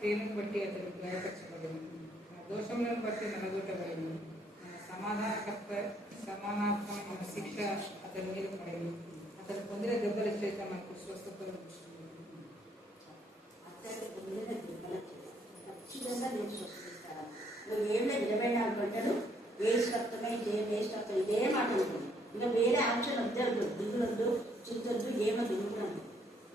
క్రియలను బట్టి అతడు గాయపరచబడింది, దోషములను బట్టి నలగొట్టబడింది. సమానాత్మకమైన శిక్ష అతని మీద పడింది. అతను పొందిన దెబ్బల చేత మనకు స్వస్థత వచ్చింది. ఖచ్చితంగా నేను స్వస్థిస్తాను. నువ్వు ఏళ్ళ 24 గంటలు ఏ రక్తమే ఇదే మాట ఉంటుంది. ఇంకా వేరే ఆప్షన్ వద్దొద్దు, దిగులొద్దు, చింతొద్దు, ఏమొద్దు ఉండదు.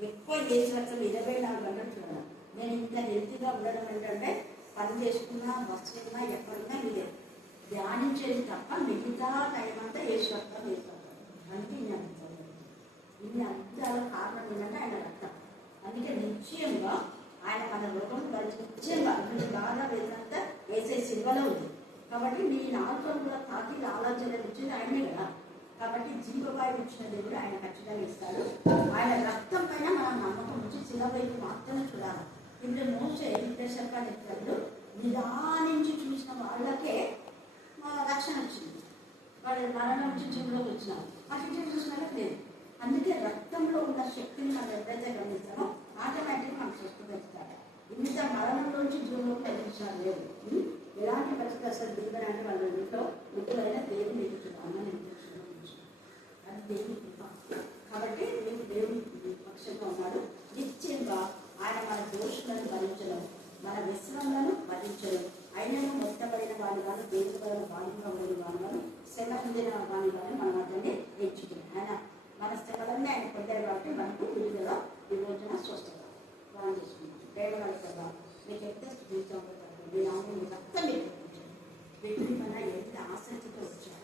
ఎక్కువ ఏ రక్తం 24 గంటలు చూడాలి. నేను ఇంత హెల్తీగా ఉండడం ఏంటంటే పని చేసుకున్నా, వస్తున్నా, ఎక్కడున్నా ఇదే ధ్యానించేది తప్ప మిగతా టైం అంతా ఏ రక్తం అందుకే ఇన్ని అద్భుతాల కారణం ఏంటంటే ఆయన రక్తం. అందుకే నిశ్చయంగా ఆయన మన లోకం నిశ్చయంగా బాగా వేదంతా వేసే సిల్వలో ఉంది. కాబట్టి నీ నాలుగు కూడా తాకి ఆలోచన ఇచ్చింది ఆయనే కదా. కాబట్టి జీవవాయువు ఇచ్చిన దేవుడు ఆయన ఖచ్చితంగా ఇస్తాడు. ఆయన రక్తం పైన మనం నమ్మకం ఉంచి శిలవైపు మాత్రమే చూడాలి. ఇప్పుడు మోసే విద్యాశంకర్ ఇతరులు నిదానించి చూసిన వాళ్ళకే రక్షణ వచ్చింది. వాళ్ళు మరణం నుంచి జీవులోకి వచ్చినారు. అటు చూసిన వాళ్ళకి లేదు. అందుకే రక్తంలో ఉన్న శక్తిని మనం ఎప్పుడైతే గమనిస్తామో ఆటోమేటిక్గా మనం స్వస్థపరుస్తాడు. ఇంత మరణంలోంచి జీవులోకి వెళ్ళించారు లేదు. ఎలాంటి పరిస్థితి అసలు దిగడానికి వాళ్ళ ఇంట్లో ముగ్గురైనా దేవుని ఎదుగుతున్నాను అని అది దేవుని కృప. కాబట్టి మీకు దేవుని పక్షంగా ఉన్నాడు. నిశ్చయంగా ఆయన మన దోషులను భరించడం, మన వ్యసనములను భరించడం, ఆయనను మొత్తబడిన వాడి వారు దేశపడిన వాడిగా ఉండని వాడి వారు శ్రమ పొందిన వాడి వారు మనం అతన్ని ఎంచుకున్నాం. ఆయన మన శ్రమలన్నీ ఆయన పొందారు కాబట్టి మనకు విడుదల విమోచన స్వస్థత ప్లాన్ చేసుకున్నాం. ప్రేమగల కదా మీకు ఎంత స్థితించాం రక్తం వ్యక్తి మన ఎంత ఆసక్తితో వచ్చారు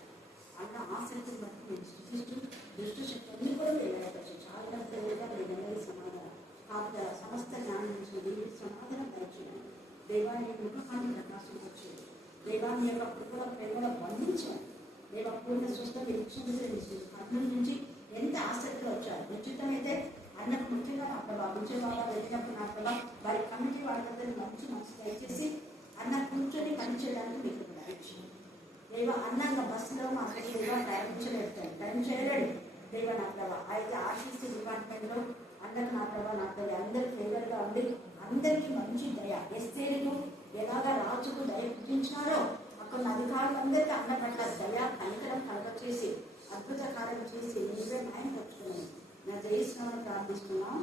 అన్న ఆసక్తిని బట్టి నేను స్థితిస్తూ దృష్టి శక్తులన్నీ కూడా వేయవచ్చు. చాలా తెలివిగా లేదనేది సమాధానం కాదు. సమస్త జ్ఞానం ఇచ్చిన దేవుడి సమాధానం దయచేయండి. దైవాన్ని ముఖాన్ని ప్రకాశం వచ్చేది. దైవాన్ని యొక్క కృపల ప్రేమలో బంధించాలి. దేవ పూర్ణ స్వస్థత ఇచ్చింది. కర్నూలు నుంచి ఎంత ఆసక్తిలో వచ్చారు. ఉచితమైతే అన్నకు ముఖ్యంగా నా ప్రభావ ఉంచే వాళ్ళ వెళ్ళినప్పుడు నా ప్రభావ వారి కమిటీ వాళ్ళ దగ్గర మంచి మనసు దయచేసి అన్న కూర్చొని పనిచేయడానికి మీకు దయచేయండి. దేవ అన్నంగా బస్సులో మా దేవ టైం చేయలేడు. దేవ నా ప్రభావ అయితే ఆర్టీసీ డిపార్ట్మెంట్లో అన్నకు నా ప్రభావ నా తల్లి అందరూ ఫేవర్గా ఉండి అందరికీ మంచి దయ ఎస్తేరుకు ఎలాగా రాజుకు దయ పుట్టించినారో అక్కడ అధికారులందరికీ అన్న పట్ల దయ కనికరం కలగచేసి అద్భుత కార్యం చేసి నీవే న్యాయం తెచ్చుకున్నాను. నా జయిస్తున్నాను ప్రార్థిస్తున్నాం.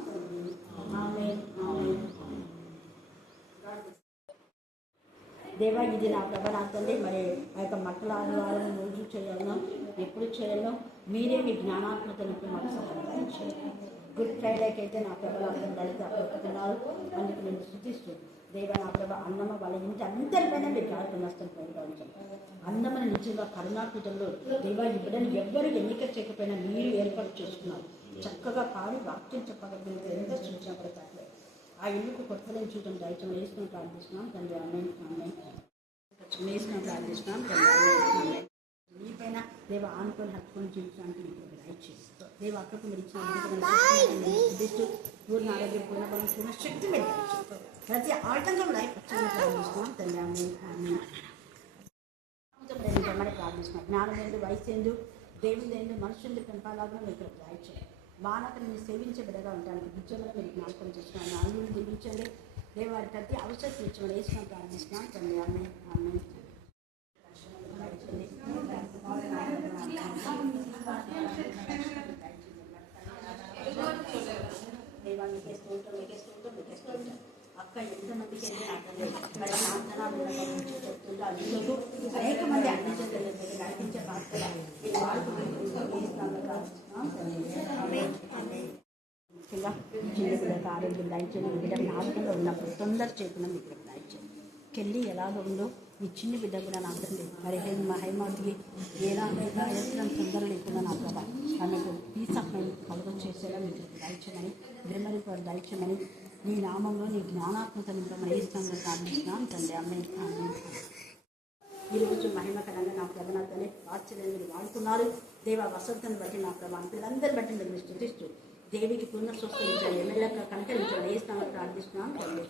దేవా ఇది నా ప్రభ నా తల్లి మరి ఆ యొక్క మట్టల ఆదివారం రోజు చేయాలో ఎప్పుడు చేయాలో మీరే మీ జ్ఞానాత్మకను మాకు సహాయం చేయాలి. గుడ్ ఫ్రైడేకి అయితే నా ప్రభ అందరూ లలిత అప్పుతున్నారు. అందుకు నేను స్థుతిస్తూ దేవ నా ప్రభ అన్నమ్మ వాళ్ళ ఇంటి అందరిపైన మీరు కార్యక్రమం నష్టం పొందవచ్చు. అందమైన నిజంగా కరుణాకృతంలో దేవా ఈ బిడ్డలు ఎవ్వరు ఎన్నిక చేయకపోయినా మీరు ఏర్పాటు చేసుకున్నారు. చక్కగా పాడి వాక్యం చెప్పగలిగితే ఎంత సూచన పడతారు. ఆ ఇల్లుకు కొత్తలను చూడటం దయచేసి వేసుకుని ప్రార్థిస్తున్నాం తండ్రి. వేసుకుని ప్రార్థిస్తున్నాం తండ్రి. మీపైన దేవ ఆనుకొని హత్తుకొని జీవించడానికి మీకు దయచేసి దేవ అక్కకు మీరు ఇచ్చిన పూర్ణ ఆరోగ్యం పూర్ణ బలం పూర్ణ శక్తి మీరు ప్రతి ఆటంకం లైఫ్ ప్రార్థిస్తున్నాం తండ్రి. మరి ప్రార్థిస్తున్నాం. జ్ఞానం ఏందు, వయసు ఏందు, దేవుడు ఏందు, మనుషులు పెంపాలాగా మీకు దయచేయండి. మానవుని మీరు సేవించే బిడ్డగా ఉండడానికి ఉద్యోగంలో మీరు జ్ఞాపకం చేస్తున్నాను. ఆందోళన దీవించండి. దేవారి ప్రతి అవసరం ఇచ్చిన వేసుకుని ప్రార్థిస్తున్నాం తండ్రి. అక్క ఎంతమందికి అనేక మంది నడిపించే పాత్ర ముఖ్యంగా చిన్న బిడ్డకు ఆరోగ్యం దయచేయండి. బిడ్డ ఆరోగ్యంలో ఉన్నప్పుడు తొందర చేయకుండా మీకు దయచేయండి. కెళ్ళి ఎలాగ ఉందో ఈ చిన్న బిడ్డ కూడా నా తండ్రి మరి హైమావతికి ఎలాగైనా ఎత్తడం తొందర లేకుండా నా ప్రభా ఆమెకు పీస్ ఆఫ్ మైండ్ కలుగ చేసేలా మీకు దయచేయమని బ్రహ్మని వారు దయచేయమని నీ నామంలో నీ జ్ఞానాత్మకను మనం ఇష్టంగా ప్రార్థిస్తున్నాం తండ్రి. ఈరోజు మహిమకరంగా నా ప్రభా తల్లి ఆశ్చర్యం మీరు వాడుతున్నారు. దేవ వసంతను బట్టి నా ప్రభా పిల్లలందరి బట్టి మీరు స్థుతిస్తూ దేవికి పూర్ణ స్వస్థించాలి. ఎమ్మెల్యేగా కనికరించాలి. ఏ స్థానం ప్రార్థిస్తున్నాం తండ్రి.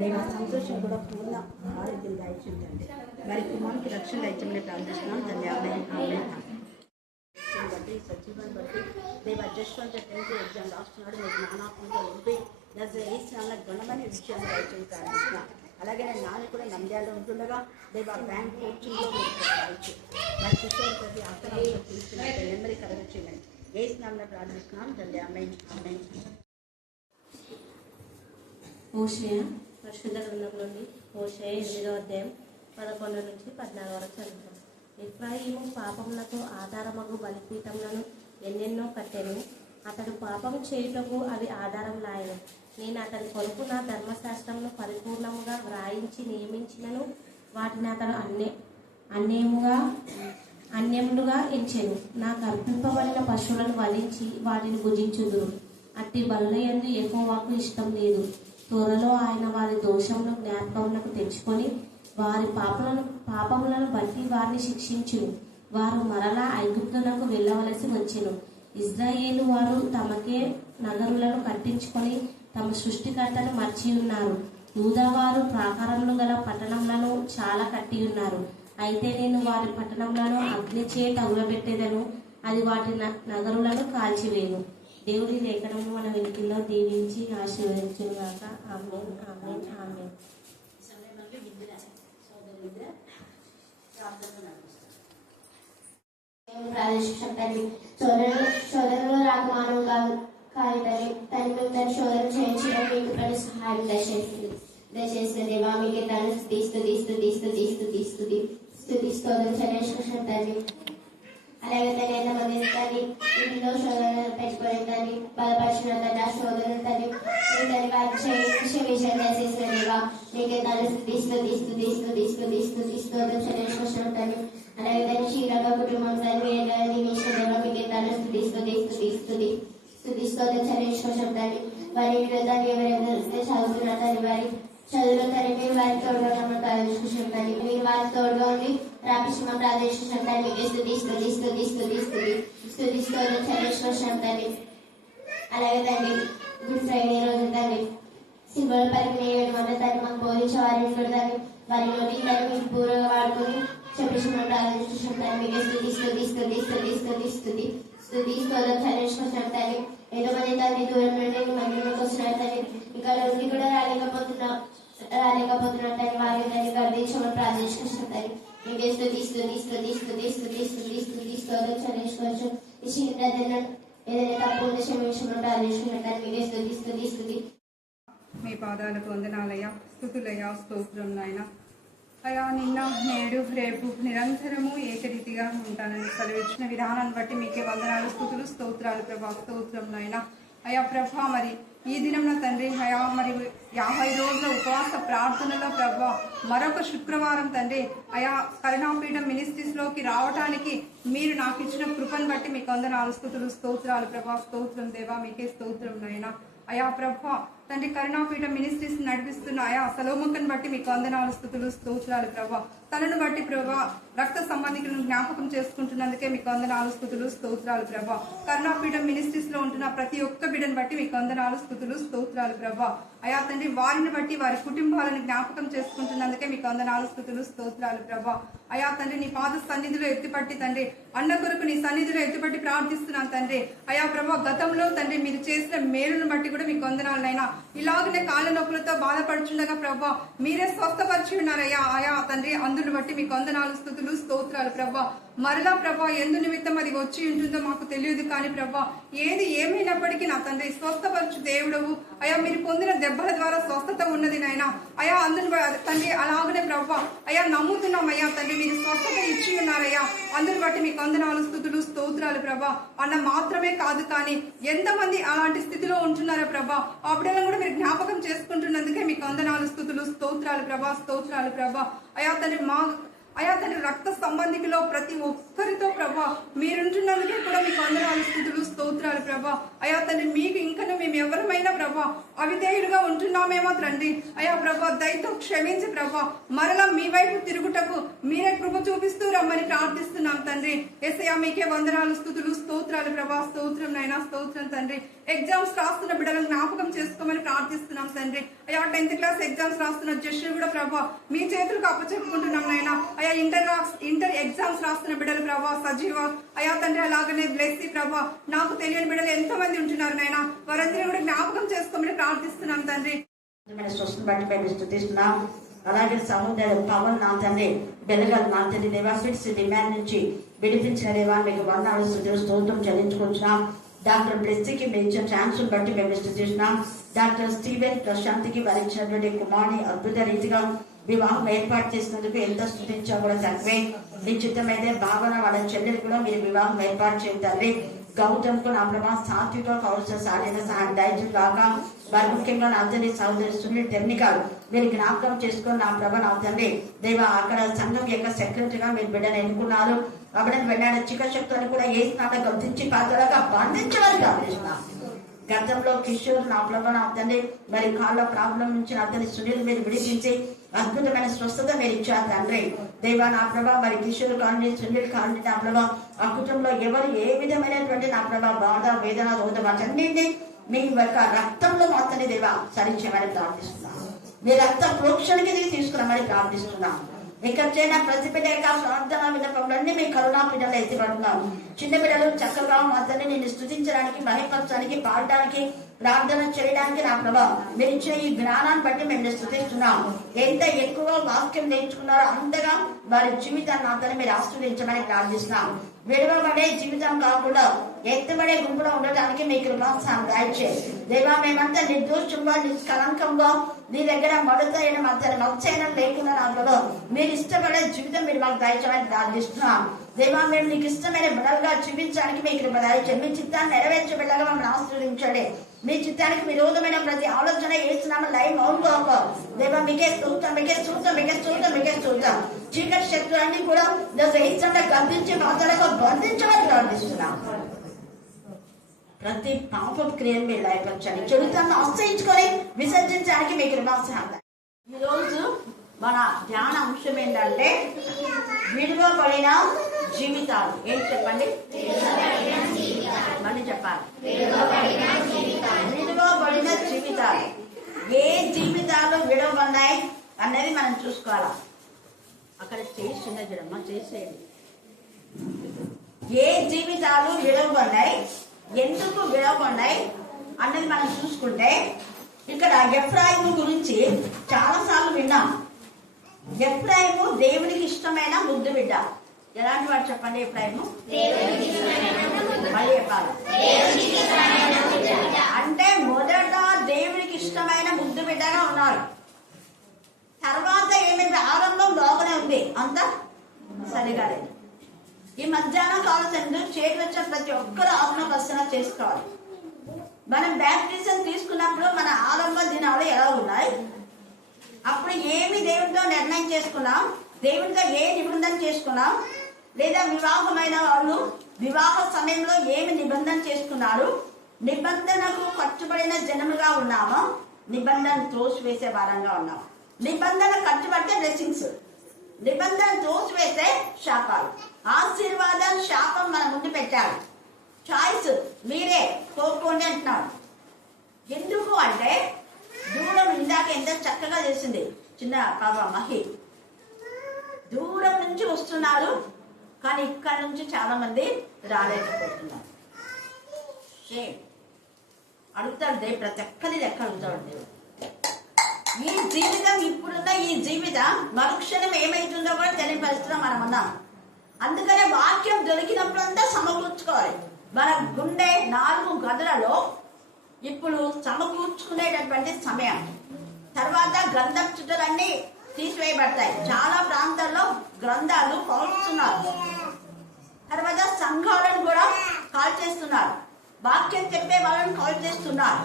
దేవ సంతోషం కూడా పూర్ణ ఆరోగ్యం దయచేయండి. మరి కుమారునికి రక్షణ దయచేయమని ప్రార్థిస్తున్నాం తండ్రి. బట్టి సజీవాన్ని బట్టి దేవ జస్ట్ 10th ఎగ్జామ్ రాస్తున్నాడు. మీరు జ్ఞానాత్మకంగా ఉండి చాలా గుణమని విషయం ప్రార్థిస్తున్నాం. అలాగే నేను నాన్న కూడా నంద్యాలలో ఉంటుండగా దేవా బ్యాంక్ కోచింగ్లో కావచ్చు నా కిషోర్ ప్రతి అవసరం తీసుకున్న నెమ్మది కలగచ్చిందని ఏ స్నామంలో ప్రార్థిస్తున్నాం తండ్రి. ఆమేన్ ఆమేన్. హోషేయ పరిశుద్ధ గ్రంథం నుండి హోషేయ 8వ అధ్యాయం 11 నుంచి 14 వరకు చదువుతాం. ఎఫ్రాయిము పాపములకు ఆధారమగు బలిపీఠములను ఎన్నెన్నో కట్టెను. అతడు పాపము చేయుటకు అవి ఆధారం లాయను. నేను అతని కొరకు నా ధర్మశాస్త్రమును పరిపూర్ణముగా వ్రాయించి నియమించినను వాటిని అతడు అన్యములుగా ఎంచెను. నాకు అర్పింపబడిన పశువులను వధించి వాటిని భుజించుదురు. అట్టి బలులయందు యెహోవాకు ఇష్టం లేదు. త్వరలో ఆయన వారి దోషమును జ్ఞాపకమునకు తెచ్చుకొని వారి పాపములను బట్టి వారిని శిక్షించును. వారు మరలా ఐగుప్తునకు వెళ్ళవలసి వచ్చెను. ఇజ్రాయేలు వారు తమకే నగరులను కట్టించుకొని తమ సృష్టికర్తను మర్చి ఉన్నారు. యూదావారు ప్రాకారములు గల పట్టణములను చాలా కట్టి ఉన్నారు. అయితే నేను వారి పట్టణములను అగ్నిచే తగులబెట్టేదను, అది వాటి నగరులను కాల్చివేయను. దేవుడి లేఖనము మన వెనుకల్లో దీవించి ఆశీర్వదించుగాక. ఆమేన్ ఆమేన్ ఆమేన్. శోధనలో రాకమానం కాదని తన శోధన చేయించడం మీకు పని సహాయం దయచేసిన దేవా మీకు తను తండ్రి. అలాగే తను ఎంతమంది తల్లి ఇంట్లో శోధనలు పెట్టుకొని తల్లి బలపరిచిన తల్లి ఆ శోధనలు తల్లి తల్లి వారి క్షమించడం దయచేసిన దేవా మీకే తను స్తోత్రం తల్లి. అలాగే తను శ్రీరంగ కుటుంబం తల్లి నిమిషం దేవా మీకే తను స్తోత్రం చెల్లించుకోవడం తల్లి. వారి తల్లి ఎవరైతే చదువుతున్నారు తల్లి వారి చదువులో తల్లి మీరు వారికి తోడుగా ప్రార్థించుకుంటాం తల్లి. మీరు వారికి తోడుగా ఉండి రాపిస్తున్నాం ప్రార్థించుకుంటాం తల్లి. మీకే స్తోత్రం చెల్లించుకోవడం తల్లి. అలాగే తల్లి గుడ్ ఫ్రైడే రోజు తల్లి సిల్వర్ పరిజ్ఞ వల్ల తల్లి మాకు బోధించే వారిని కూడా తల్లి వారి నోటి తల్లి మీకు పూర్వగా వాడుకొని చెప్పించుకున్నాం ప్రార్థించుకుంటాం తల్లి. మీకే స్తోత్రం చెల్లించుకుంటాం తల్లి. ఏదో మంది తల్లి దూరం నుండి మందిలోకి వచ్చినారు తల్లి. ఇక్కడ నుండి కూడా రాలేకపోతున్నారు తల్లి. వారి తల్లి గర్దించమని ప్రార్థించుకుంటాం తల్లి. మీకే స్తోత్రం చెల్లించుకోవచ్చు. ఈ చిన్న ఏదైనా తప్పు ఉంటే క్షమించమని ప్రార్థించుకుంటాం తల్లి. మీకే స్తుతి. మీ పాదాలకు వందనాలయ్యా, స్తుతులయ్యా, స్తోత్రం నాయన. అయా నిన్న నేడు రేపు నిరంతరము ఏకరీతిగా ఉంటానని సెలవిచ్చిన విధానాన్ని బట్టి మీకే వందనాలు, స్తుతులు, స్తోత్రాలు ప్రభా. స్తోత్రం నాయన. అయా ప్రభా మరి ఈ దినంలో తండ్రి అయా మరి 50 రోజుల ఉపవాస ప్రార్థనలో ప్రభా మరొక శుక్రవారం తండ్రి అయా కరుణాపీఠం మినిస్ట్రీస్లోకి రావటానికి మీరు నాకు ఇచ్చిన కృపను బట్టి మీకు వందనాలు, స్తుతులు, స్తోత్రాలు ప్రభా. స్తోత్రం దేవా మీకే స్తోత్రం నాయన. అయా ప్రభా తండ్రి కరుణాపీఠం మినిస్ట్రీస్ నడిపిస్తున్న అయా సలోమకను బట్టి మీకు వందనాలు, స్తుతులు, స్తోత్రాలు ప్రభా. తనను బట్టి ప్రభా రక్త సంబంధికులను జ్ఞాపకం చేసుకుంటున్నందుకే మీకు వందనాలు, స్తుతులు, స్తోత్రాలు ప్రభా. కరుణాపీఠం మినిస్ట్రీస్ లో ఉంటున్న ప్రతి ఒక్క బిడ్డను బట్టి మీకు వందనాలు, స్తుతులు, స్తోత్రాలు ప్రభా. అయా తండ్రి వారిని బట్టి వారి కుటుంబాలను జ్ఞాపకం చేసుకుంటున్నందుకే మీకు వందనాలు, స్తుతులు, స్తోత్రాలు ప్రభా. అయా తండ్రి నీ పాద సన్నిధిలో ఎత్తిపట్టి తండ్రి అన్న కొరకు నీ సన్నిధిలో ఎత్తిపట్టి ప్రార్థిస్తున్నాను తండ్రి. అయా ప్రభా గతంలో తండ్రి మీరు చేసిన మేలును బట్టి కూడా మీకు వందనాలనైనా. ఇలాగనే కాళ్ళ నొప్పులతో బాధపడుచుండగా ప్రభా మీరే స్వస్థపరిచి ఉన్నారయ్యా. అయా తండ్రి అందును బట్టి మీకు వందనాలు, స్తుతులు, స్తోత్రాలు ప్రభా. మరలా ప్రభా ఎందు నిమిత్తం అది వచ్చి ఉంటుందో మాకు తెలియదు కానీ ప్రభా ఏది ఏమైనప్పటికీ నా తండ్రి స్వస్థపరచు దేవుడవు. అయా మీరు పొందిన దెబ్బల ద్వారా స్వస్థత ఉన్నది నాయన. అయా అందును తండ్రి అలాగనే ప్రభా అయా నమ్ముతున్నాం అయ్యా తండ్రి మీరు స్వస్థత ఇచ్చి ఉన్నారయ్యా. అందుని బట్టి మీకు వందనాలు, స్తుతులు, స్తోత్రాలు ప్రభా. అన్న మాత్రమే కాదు కానీ ఎంతమంది అలాంటి స్థితిలో ఉంటున్నారో ప్రభా ఆ బిడ్డలను కూడా మీరు జ్ఞాపకం చేసుకుంటున్నందుకే మీకు వందనాలు, స్తుతులు, స్తోత్రాలు ప్రభా. స్తోత్రాలు ప్రభా. అయా తండ్రి అయా తండ్రి రక్త సంబంధికులో ప్రతి ఒక్కరితో ప్రభా మీరుంటున్నందుకే కూడా మీకు వందనాలు, స్తుతులు, స్తోత్రాలు ప్రభా. అయా తండ్రి మీకు ఇంకను మేము ఎవరమైనా ప్రభా అవిధేయులుగా ఉంటున్నామేమో తండ్రి. అయా ప్రభా దయతో క్షమించి ప్రభా మరలా మీ వైపు తిరుగుటకు మీరే కృప చూపిస్తూ రమ్మని ప్రార్థిస్తున్నాం తండ్రి. యేసయ్యా మీకే వందనాలు, స్తుతులు, స్తోత్రాలు ప్రభా. స్తోత్రం నైనా, స్తోత్రం తండ్రి. ఎగ్జామ్స్ రాస్తున్న బిడ్డలను జ్ఞాపకం చేసుకోమని ప్రార్థిస్తున్నాం తండ్రి. అయా 10th క్లాస్ ఎగ్జామ్స్ రాస్తున్న జస్సు కూడా ప్రభా మీ చేతులకు అప్పచెప్పుకుంటున్నాం నాయన. అయా ఇంటర్ ఎగ్జామ్స్ రాస్తున్న బిడ్డలు ప్రభా సజీవ అయా తండ్రి, అలాగనే బ్లెస్సి ప్రభా, నాకు తెలియని బిడ్డలు ఎంతో మంది ఉంటున్నారు నాయన, వారందరూ కూడా జ్ఞాపకం చేసుకోమని ప్రార్థిస్తున్నాను తండ్రి. స్వస్థను బట్టి మేము స్తుతిస్తున్నాం. అలాగే సహోదరు పవన్ నా తండ్రి బెలగల్ నా తండ్రి దేవా ఫిట్స్ డిమాండ్ నుంచి విడిపించిన దేవా మీకు వందనాలు స్తోత్రం చెల్లించుకుంటున్నాం. డాక్టర్ బ్లెస్సీకి మీరు ఇచ్చిన ఛాన్సులు బట్టి మేము స్తుతిస్తున్నాం. డాక్టర్ స్టీవెన్ ప్రశాంత్కి వారిచ్చినటువంటి కుమారుని అద్భుత రీతిగా వివాహం ఏర్పాటు చేసినందుకు ఎంత స్తుతించా కూడా తక్కువే. నిశ్చితమైతే భావన వాళ్ళ చెల్లెలు కూడా మీరు వివాహం ఏర్పాటు చేయండి తండ్రి. గౌతమ్కు నా ప్రభా సాత్విక కౌశ సాధన సహాయం దయచు కాక వారి ముఖ్యంగా నా తండ్రి సహోదరి సునీల్ టెక్నికల్ మీరు జ్ఞాపకం చేసుకొని నా ప్రభ నా తండ్రి దేవా అక్కడ సంఘం యొక్క సెక్రటరీగా మీరు బిడ్డను ఎన్నుకున్నారు. అప్పుడని వెళ్ళాడు చికశక్తులను కూడా ఏ స్నానం గద్దించి పాత్రగా బంధించమని గమనిస్తున్నాం. గతంలో కిషోర్ నా ప్రభ నా తండ్రి మరి కాళ్ళ ప్రాబ్లం నుంచి నా తండ్రి సునీల్ మీరు విడిపించి అద్భుతమైన స్వస్థత మీరు ఇచ్చారు తండ్రి దేవా నా ప్రభా. మరి కిషోర్ కాలనీ సునీల్ కాలనీ నా ప్రభా ఆ కుటుంబంలో ఎవరు ఏ విధమైనటువంటి నా ప్రభా బాధ వేదన రోధ వాటన్నింటినీ మీ యొక్క రక్తంలో మాత్రమే దేవా సరించమని ప్రార్థిస్తున్నాం. మీ రక్త ప్రోక్షణకి తీసుకున్నామని ప్రార్థిస్తున్నాం. ఇక్కడ చేసిన ప్రతి బిడ్డ యొక్క ప్రార్థన విన్నపములన్నీ మీ కరుణా బిడ్డలు ఎత్తిపడుతున్నాం. చిన్న బిడ్డలు చక్కగా మాత్రమే నేను స్తుతించడానికి బలపరచడానికి పాడడానికి ప్రార్థన చేయడానికి నా ప్రభా మీరు ఇచ్చిన ఈ జ్ఞానాన్ని బట్టి మేము స్తుతిస్తున్నాం. ఎంత ఎక్కువ వాక్యం నేర్చుకున్నారో అంతగా వారి జీవితాన్ని మాత్రమే మీరు ఆశీర్వదించమని ప్రార్థిస్తున్నాం. విడవబడే జీవితం కాకుండా ఎత్తబడే గుంపులో ఉండటానికి మీ కృపాసనం దయచేయండి దేవా. మేమంతా నిర్దోషంగా నిష్కలంకంగా నీ దగ్గర మడుతైన మత్సైన లేకుండా నా ప్రభా మీరు ఇష్టపడే జీవితం మీరు మాకు దయచేయమని ప్రార్థిస్తున్నాం దేవా. మేము నీకు ఇష్టమైన బిడ్డలుగా జీవించడానికి మీ కృప దయచేయండి. మీ చిత్తాన్ని నెరవేర్చే బిడ్డగా మమ్మల్ని ఆశీర్వదించండి. మీ చిత్తానికి విరోధమైన ప్రతి ఆలోచన వేస్తున్నాము లైవ్ అవును దేవా. మీకే స్తోత్రం మీకే స్తోత్రం మీకే స్తోత్రం మీకే స్తోత్రం. చీకటి శక్తులన్నీ కూడా ఇష్టంగా గర్భించి మాత్రమే బంధించమని ప్రార్థిస్తున్నాం. ప్రతి పాప క్రియను మీరు లయపరచండి. చెడుతను ఆశ్రయించుకొని విసర్జించడానికి మీ కృపాసనం. ఈ రోజు మన ధ్యాన అంశం ఏంటంటే విడువబడిన జీవితాలు. ఏంటి చెప్పండి, మళ్ళీ చెప్పాలి. విడువబడిన జీవితాలు. ఏ జీవితాలు విడవబడినాయి అనేది మనం చూసుకోవాలా. అక్కడ చేసిన జడమ్మ చేసేది ఏ జీవితాలు విడవబడినాయి, ఎందుకు విడవబడినాయి అన్నది మనం చూసుకుంటే ఇక్కడ ఎఫ్రాయిము గురించి చాలా సార్లు విన్నాం. ఎఫ్రాయిము దేవునికి ఇష్టమైన ముద్దు బిడ్డ. ఎలాంటి వాడు చెప్పండి? ఎఫ్రాయిము మళ్ళీ చెప్పాలి అంటే మొదట దేవునికి ఇష్టమైన ముద్దు బిడ్డగా ఉన్నారు. తర్వాత ఏమైంది? ఆరంభం బాగానే ఉంది, అంత సరిగా లేదు. ఈ మధ్యాహ్నం కావాల్సింది చేతి వచ్చిన ప్రతి ఒక్కరు ఆత్మపరిశీలన చేసుకోవాలి. మనం బ్యాప్టిజం తీసుకున్నప్పుడు మన ఆరంభ దినాలు ఎలా ఉన్నాయి, అప్పుడు ఏమి దేవుడితో నిర్ణయం చేసుకున్నాం, దేవుడితో ఏ నిబంధన చేసుకున్నాం, లేదా వివాహమైన వాళ్ళు వివాహ సమయంలో ఏమి నిబంధన చేసుకున్నారు, నిబంధనకు కట్టుబడిన జనముగా ఉన్నామా, నిబంధన తోసివేసే వారంగా ఉన్నామా. నిబంధన కట్టుబడితే బ్లెస్సింగ్స్, నిబంధన తోసివేస్తే శాపాలు. ఆశీర్వాదం శాపం మన ముందు పెట్టారు. చాయిస్ మీరే కోరుకోండి అంటున్నాడు. ఎందుకు అంటే దూరం ఇందాక ఎంత చక్కగా చేసింది చిన్న పాప మహి. దూరం నుంచి వస్తున్నారు కానీ ఇక్కడ నుంచి చాలా మంది రాలేకపోతున్నారు. అడుగుతాడు దేవుడు, ప్రతి ఒక్కరిది ఎక్కడ అడుగుతాడు దేవుడు. ఈ జీవితం ఇప్పుడున్న ఈ జీవితం మరుక్షణం ఏమైతుందో కూడా తెలియని పరిస్థితిలో మనం ఉన్నాం. అందుకనే వాక్యం దొరికినప్పుడంతా సమకూర్చుకోవాలి. మన గుండె 4 గదులలో ఇప్పుడు సమకూర్చుకునేటటువంటి సమయం. తర్వాత గ్రంథం చుట్టలన్నీ తీసివేయబడతాయి. చాలా ప్రాంతాల్లో గ్రంథాలు కాల్చుతున్నారు. తర్వాత సంఘాలను కూడా కాల్ చేస్తున్నారు. వాక్యం చెప్పే వాళ్ళని కాల్ చేస్తున్నారు.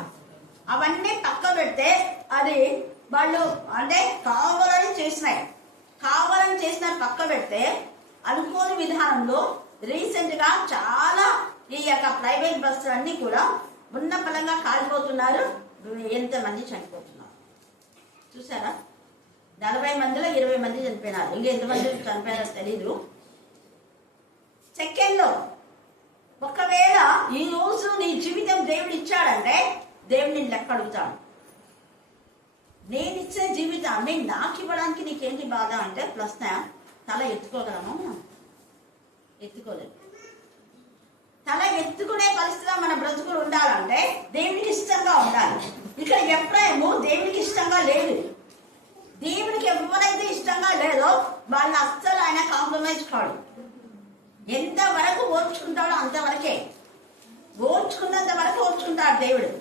అవన్నీ పక్క పెడితే అది వాళ్ళు అంటే కావాలని చేసినాయి. కావాలని చేసిన పక్క పెడితే అనుకోని విధానంలో రీసెంట్ గా చాలా ఈ యొక్క ప్రైవేట్ బస్సులు అన్ని కూడా ఉన్న పలంగా కాలిపోతున్నారు. ఎంతమంది చనిపోతున్నారు చూసారా? 40 మందిలో 20 మంది చనిపోయినారు. ఇంకా ఎంతమంది చనిపోయినారో తెలీదు. సెకండ్ లో ఒకవేళ ఈ రోజు నీ జీవితం దేవుడు ఇచ్చాడంటే దేవుడు నిన్ను లెక్క అడుగుతాడు. నేను ఇచ్చే జీవితాన్ని నాకు ఇవ్వడానికి నీకేంటి బాధ అంటే ప్రశ్న. తల ఎత్తుకోగలమా? ఎత్తుకోలేదు. తల ఎత్తుకునే పరిస్థితిలో మన బ్రతుకులు ఉండాలంటే దేవునికి ఇష్టంగా ఉండాలి. ఇక్కడ ఎఫ్రాయిము దేవునికి ఇష్టంగా లేదు. దేవునికి ఎవరైతే ఇష్టంగా లేదో వాళ్ళ అస్సలు ఆయన కాంప్రమైజ్ కాడు. ఎంతవరకు ఓర్చుకుంటాడో అంతవరకే, ఓర్చుకున్నంత వరకు ఓర్చుకుంటాడు దేవుడు.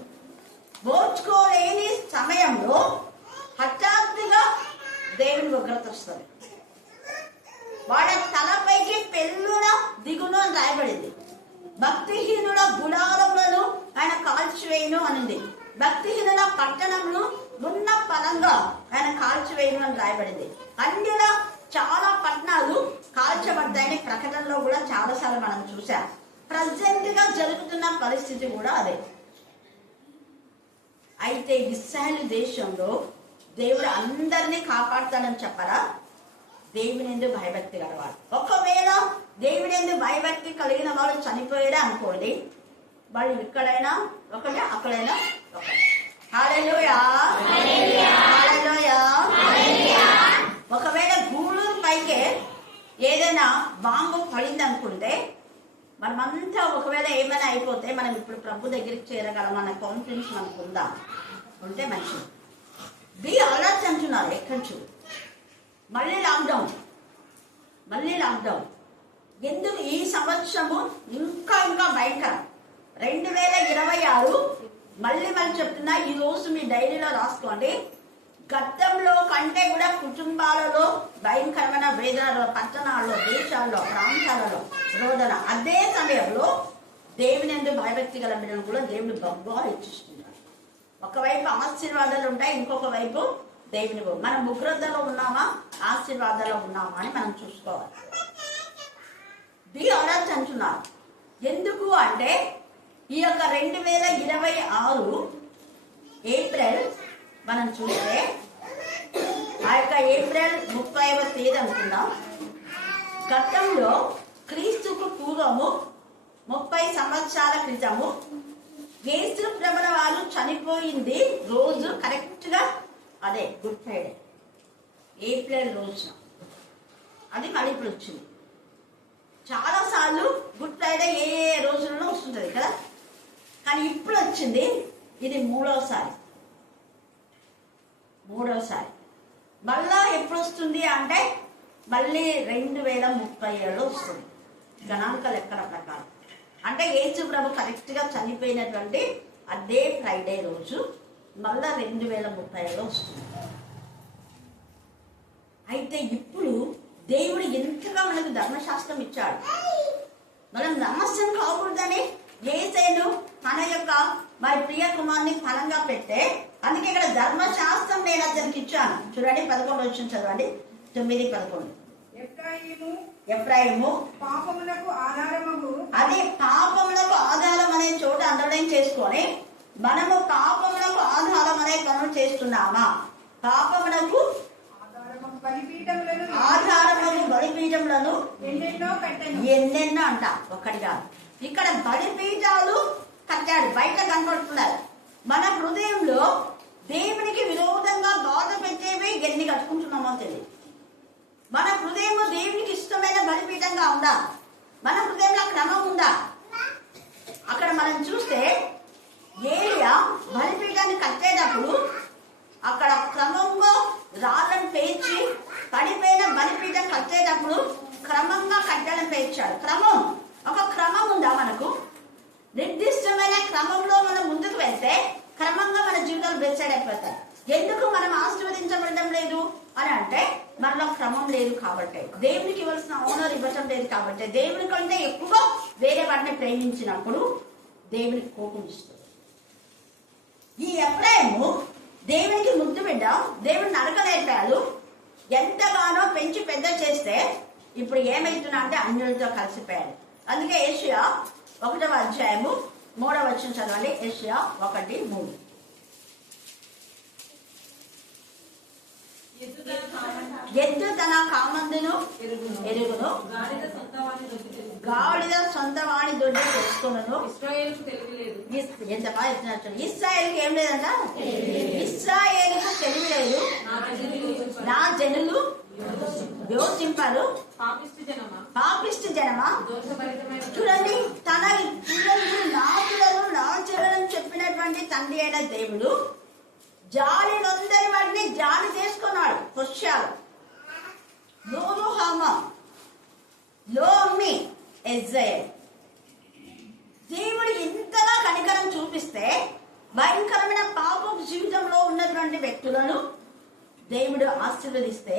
ఓర్చుకోలేని సమయంలో హఠాత్తుగా దేవుని ఉగ్రత వస్తుంది. వాడి తలపైకి పెళ్ళున దిగును అని రాయబడింది. భక్తిహీనుల గుడారములను ఆయన కాల్చివేయును అనింది. భక్తిహీనుల పట్టణంలో ఉన్న పరంగా ఆయన కాల్చివేయును అని రాయబడింది. అన్యుల చాలా పట్టణాలు కాల్చబడ్డాయని ప్రకటనలో కూడా చాలాసార్లు మనం చూసాం. ప్రజెంట్ గా జరుగుతున్న పరిస్థితి కూడా అదే. అయితే ఇశ్రాయేలు దేశంలో దేవుడు అందరినీ కాపాడుతాడని చెప్పరా? దేవుని యందు భయభక్తి గలవాడు. ఒకవేళ దేవుని యందు భయభక్తి కలిగిన వాడు చనిపోయాడే అనుకోండి, వాళ్ళు ఇక్కడైనా ఒకటే, అక్కడైనా ఒకటే. హల్లెలూయా, హల్లెలూయా. ఒకవేళ గూడూరు పైకే ఏదైనా బాంబు పడింది అనుకుంటే, మనమంతా ఒకవేళ ఏమైనా అయిపోతే మనం ఇప్పుడు ప్రభు దగ్గరికి చేరగలం అన్న కాన్ఫిడెన్స్ మనకు ఉందా? ఉంటే మంచిది. బి అలర్ట్ అంటున్నారు. ఎక్కడి చూ మళ్ళీ లాక్డౌన్. ఎందుకు ఈ సంవత్సరము ఇంకా భయంకరం. 2026 మళ్ళీ చెప్తున్నా, ఈ రోజు మీ డైరీలో రాసుకోండి. గతంలో కంటే కూడా కుటుంబాలలో భయంకరమైన వేదనలో, పట్టణాల్లో, దేశాల్లో, ప్రాంతాలలో రోదన. అదే సమయంలో దేవుని యందు భయభక్తి గల బిడ్డను కూడా దేవుని బహుగా హెచ్చిస్తున్నాడు. ఒకవైపు ఆశీర్వాదాలు ఉంటాయి, ఇంకొక వైపు దేవుని. మనం ఉగ్రతలో ఉన్నామా, ఆశీర్వాదాల్లో ఉన్నామా అని మనం చూసుకోవాలి. బి అలర్ట్ అంటున్నారు. ఎందుకు అంటే ఈ యొక్క 2026 ఏప్రిల్ మనం చూస్తే, ఆ యొక్క ఏప్రిల్ 30వ తేదీ అనుకుందాం. గతంలో క్రీస్తుకు పూర్వము 30 సంవత్సరాల క్రితము యేసు ప్రభుల వారు చనిపోయింది రోజు కరెక్ట్ గా అదే గుడ్ ఫ్రైడే, ఏప్రిల్ రోజున. అది మళ్ళీ ఇప్పుడు వచ్చింది. చాలా సార్లు గుడ్ ఫ్రైడే ఏ రోజులలో వస్తుంటది కదా, కానీ ఇప్పుడు వచ్చింది. ఇది మూడవసారి. మళ్ళా ఎప్పుడు వస్తుంది అంటే మళ్ళీ 2037 వస్తుంది గణాంక లెక్కల ప్రకారం. అంటే యేసు ప్రభు కరెక్ట్ గా చనిపోయినటువంటి అదే ఫ్రైడే రోజు మళ్ళా 2037 వస్తుంది. అయితే ఇప్పుడు దేవుడు ఎంతగా మనకు ధర్మశాస్త్రం ఇచ్చాడు. మనం నమ్మకం కాకూడదని యేసయ్యను తన యొక్క మరి ప్రియ కుమార్ని ఫలంగా పెట్టే, అందుకే ఇక్కడ ధర్మశాస్త్రం నేను అతనికి ఇచ్చాను. చూడండి 11 వచ్చిన చదవండి, 9-11. ఎఫ్రాయిము పాపములకు ఆధారము. అదే పాపములకు ఆధారం అనే చోట అండర్లైన్ చేసుకొని, మనము పాపములకు ఆధారం అనే పనులు చేస్తున్నామా? పాపములకు ఆధారము బలిపీఠములను ఎన్నెన్నో అంట, ఒక్కటి కాదు. ఇక్కడ బలిపీఠాలు కట్టాడు, బయట కనపడుతున్నారు. మన హృదయంలో దేవునికి విరోధంగా బాధ పెట్టేవి ఎన్ని కట్టుకుంటున్నామో తెలియదు. మన హృదయం దేవునికి ఇష్టమైన బలిపీఠంగా ఉందా? మన హృదయంలో క్రమం ఉందా? అక్కడ మనం చూస్తే ఏలియా బలిపీఠాన్ని కట్టేటప్పుడు అక్కడ క్రమంగా రాళ్ళను పేర్చి, పడిపోయిన బలిపీఠం కట్టేటప్పుడు క్రమంగా కట్టడం పేర్చాడు. క్రమం, ఒక క్రమం ఉందా మనకు? నిర్దిష్టమైన క్రమంలో మనం ముందుకు వెళ్తే క్రమంగా మన జీవితాలు బ్లెస్సెడ్ అయిపోతాయి. ఎందుకు మనం ఆశీర్వదించబడడం లేదు అని అంటే మనలో క్రమం లేదు కాబట్టి, దేవునికి ఇవ్వాల్సిన ఆనర్ ఇవ్వటం లేదు కాబట్టి, దేవుని కంటే ఎక్కువగా వేరే వాటిని ప్రేమించినప్పుడు దేవునికి కోపం ఇస్తుంది. ఈ ఎఫ్రాయిము దేవునికి ముద్దు బిడ్డ, దేవుని నరకలేపాడు. ఎంతగానో పెంచి పెద్ద చేస్తే ఇప్పుడు ఏమైతున్నా అంటే అన్యులతో కలిసిపోయాడు. అందుకే యెషయా 1వ అధ్యాయము 3వ వచనం చదవండి. యెషయా 1:3. ఎద్దు తన కామందును ఎరుగును, గాడిద సొంత వాణి దొడ్డి తెలుసుకును. ఎంత బాగా చెప్తున్నారు. ఇశ్రాయేలుకి ఏం లేదంట, ఇశ్రాయేలుకు తెలివి లేదు, నా జనులు యోచింపరు పాపిష్టి జనమా. చూడండి, తన పిల్లలు నా చెల్లెలను చెప్పినటువంటి తండ్రి అయిన దేవుడు జాలి నొందని వాటిని జాలి చేసుకున్నాడు. హుషారు లోను హామ లో అమ్మి ఎజ్జయల్. దేవుడు ఇంతగా కనికరం చూపిస్తే భయంకరమైన పాపం జీవితంలో ఉన్నటువంటి వ్యక్తులను దేవుడు ఆశీర్వదిస్తే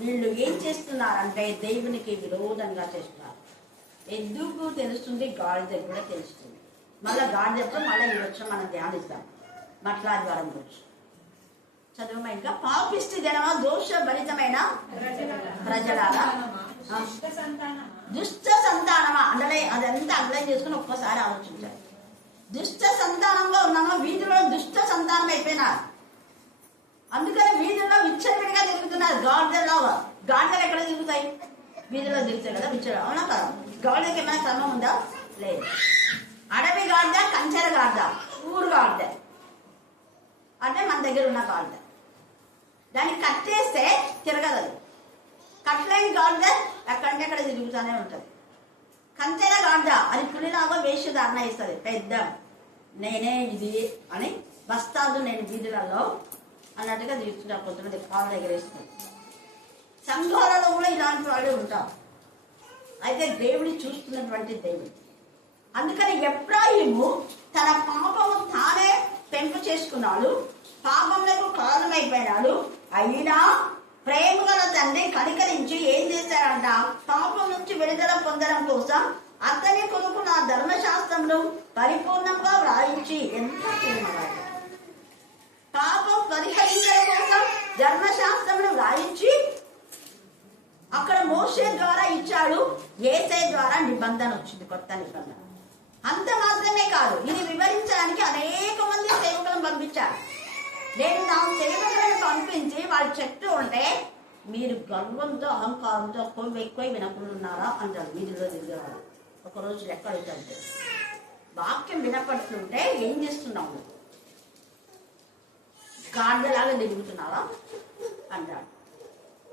వీళ్ళు ఏం చేస్తున్నారంటే దేవునికి విరోధంగా చేస్తున్నారు. ఎందుకు తెలుస్తుంది? గాడిద కూడా తెలుస్తుంది. మళ్ళీ గాడిదతో మళ్ళీ ఈ వచ్చి మనం ధ్యానిస్తాం మట్లాదివారం గురించి చదువు. ఇంకా పాపిష్టి జనమా, దోషభరితమైన ప్రజలారా, దుష్ట సంతానమా. అంటే అదంతా అర్థం చేసుకుని ఒక్కసారి ఆలోచించాలి. దుష్ట సంతానంలో ఉన్నామా? వీధిలో దుష్ట సంతానం అయిపోయినారు. అందుకని వీధుల్లో విచ్చలవిడిగా తిరుగుతున్నారు. గాడిదలు ఎక్కడ తిరుగుతాయి? వీధిలో తిరుగుతాయి కదా విచ్చలు. అవునా కదా? గాడిదకి ఏమైనా క్రమం ఉందా? లేదు. అడవి గాడిద, కంచెల గాడిద, ఊరు గాడిద అంటే మన దగ్గర ఉన్న గాడిద. దాన్ని కట్టేస్తే తిరగదు. కట్టలేని గాడిద ఎక్కడంటే అక్కడ తిరుగుతూనే ఉంటుంది. కంచెల గాడిద అది పులిలాగా వేషధారణ ఇస్తుంది. పెద్ద నేనే ఇది అని బస్తాలు నేను వీధులలో అన్నట్టుగా తీర్చుంటారు. కొంతమంది కాళ్ళ దగ్గర వేసుకుని సంఘాలలో కూడా ఇలాంటి వాళ్ళు ఉంటారు. అయితే దేవుడి చూస్తున్నటువంటి దేవుడు. అందుకని ఎఫ్రాయిము తన పాపము తానే పెంపు చేసుకున్నాడు, పాపములకు కారణమైపోయినాడు. అయినా ప్రేమ గల తండ్రి కనికరించి ఏం చేశారంట? పాపం నుంచి విడుదల పొందడం కోసం అతని కొరకు నా ధర్మశాస్త్రంలో పరిపూర్ణంగా వ్రాయించి, ఎంత ప్రేమగా పాపం పరిహరించడం కోసం ధర్మశాస్త్రంలో వ్రాయించి అక్కడ మోషే ద్వారా ఇచ్చాడు. యేసే ద్వారా నిబంధన వచ్చింది, కొత్త నిబంధన. అంత మాత్రమే కాదు, ఇది వివరించడానికి అనేక మంది సేవకులను పంపించారు. నేను నా సేవకులను పంపించి వాళ్ళు చెప్తూ ఉంటే మీరు గర్వంతో అహంకారంతో ఎక్కువ వినకుండా ఉన్నారా అంటారు. వీధిలో తిరిగేవారు ఒకరోజు లెక్క అయితే వాక్యం వినపడుతుంటే ఏం చేస్తున్నావు? గాడిదలాగా తిరుగుతున్నావా అంటాడు.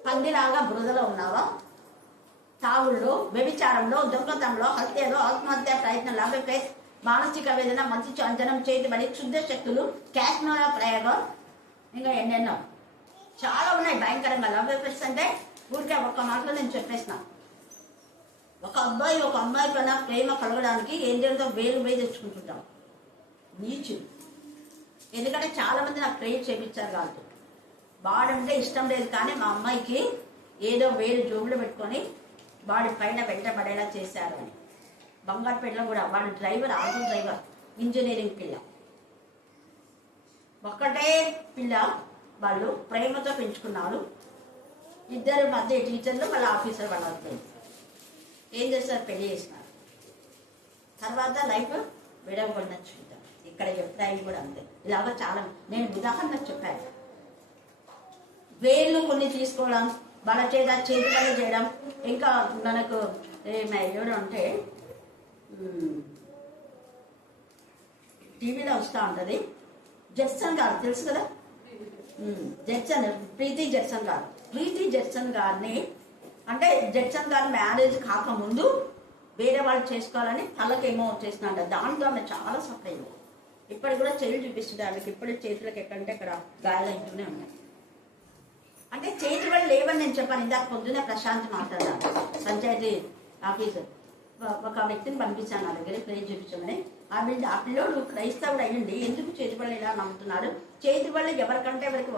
పందిలాగా బురదలో ఉన్నావా? తాగుళ్ళు, వ్యభిచారంలో, దొంగతంలో, హత్యలో, ఆత్మహత్య ప్రయత్నం, లవ్, మానసిక వేదన, మంచి చంచనం, చేతిబడి, క్షుద్ర శక్తులు, క్యాష్మోల ప్రయోగం, ఇంకా ఎన్నెన్నో చాలా ఉన్నాయి భయంకరంగా. లవ్ ఎఫెక్ట్స్ అంటే ఊరికే ఒక్క మాటలో నేను చెప్పేసిన. ఒక అబ్బాయి ఒక అమ్మాయి పైన ప్రేమ కలగడానికి ఏం చేయాలో వేలు వేలు తెచ్చుకుంటుంటాం. నీచులు. ఎందుకంటే చాలా మంది నాకు ప్రేయర్ చేయించారు కాబట్టి. వాడంటే ఇష్టం లేదు, కానీ మా అమ్మాయికి ఏదో వేలు జోబులు పెట్టుకొని వాడి పైన వెంటబడేలా చేశారు అని. బంగారుపేటలో కూడా వాడు డ్రైవర్, ఆటో డ్రైవర్, ఇంజనీరింగ్ పిల్ల. ఒక్కటే పిల్ల వాళ్ళు ప్రేమతో పెంచుకున్నారు. ఇద్దరు మధ్య టీచర్లు వాళ్ళ ఆఫీసర్ వాళ్ళ హస్బెండ్ ఏం చేస్తారు? పెళ్లి చేసినారు. తర్వాత లైఫ్ విడవబడినచ్చుకుంటారు. ఇక్కడ ఎఫ్రాయిం కూడా అంతే. ఇలాగా చాలా నేను ఉదాహరణ చెప్పాను. వేళ్ళు కొన్ని తీసుకోవడం, వాళ్ళ చేత చేతి పని చేయడం. ఇంకా మనకు ఎవరు అంటే టీవీలో వస్తూ ఉంటుంది జడ్సన్ గారు, తెలుసు కదా? ప్రీతి జడ్సన్ గారు. ప్రీతి జడ్సన్ గారిని అంటే జడ్సన్ గారు మ్యారేజ్ కాకముందు వేరే వాళ్ళు చేసుకోవాలని తలకేమో వచ్చేసినంట. దాంట్లో ఆమె చాలా సఫర్ అయింది. ఇప్పటికి కూడా చెయ్యి చూపిస్తుంది ఆమెకి. ఇప్పుడు చేతులకు ఎక్కడంటే అక్కడ గాయాలు ఇంటూనే ఉన్నాయి. అంటే చేతి వాళ్ళు లేవని నేను చెప్పాను. ఇందాక పొద్దునే ప్రశాంత్ మాట్లాడాను, పంచాయతీ ఆఫీసర్. ఒక వ్యక్తిని పంపించాను నా దగ్గర ప్రేర్ చూపించమని. ఆ పిల్లోడు క్రైస్తవుడు అయ్యింది. ఎందుకు చేతి పళ్ళు ఇలా నమ్ముతున్నాడు? చేతి పళ్ళు ఎవరికంటే ఎవరికి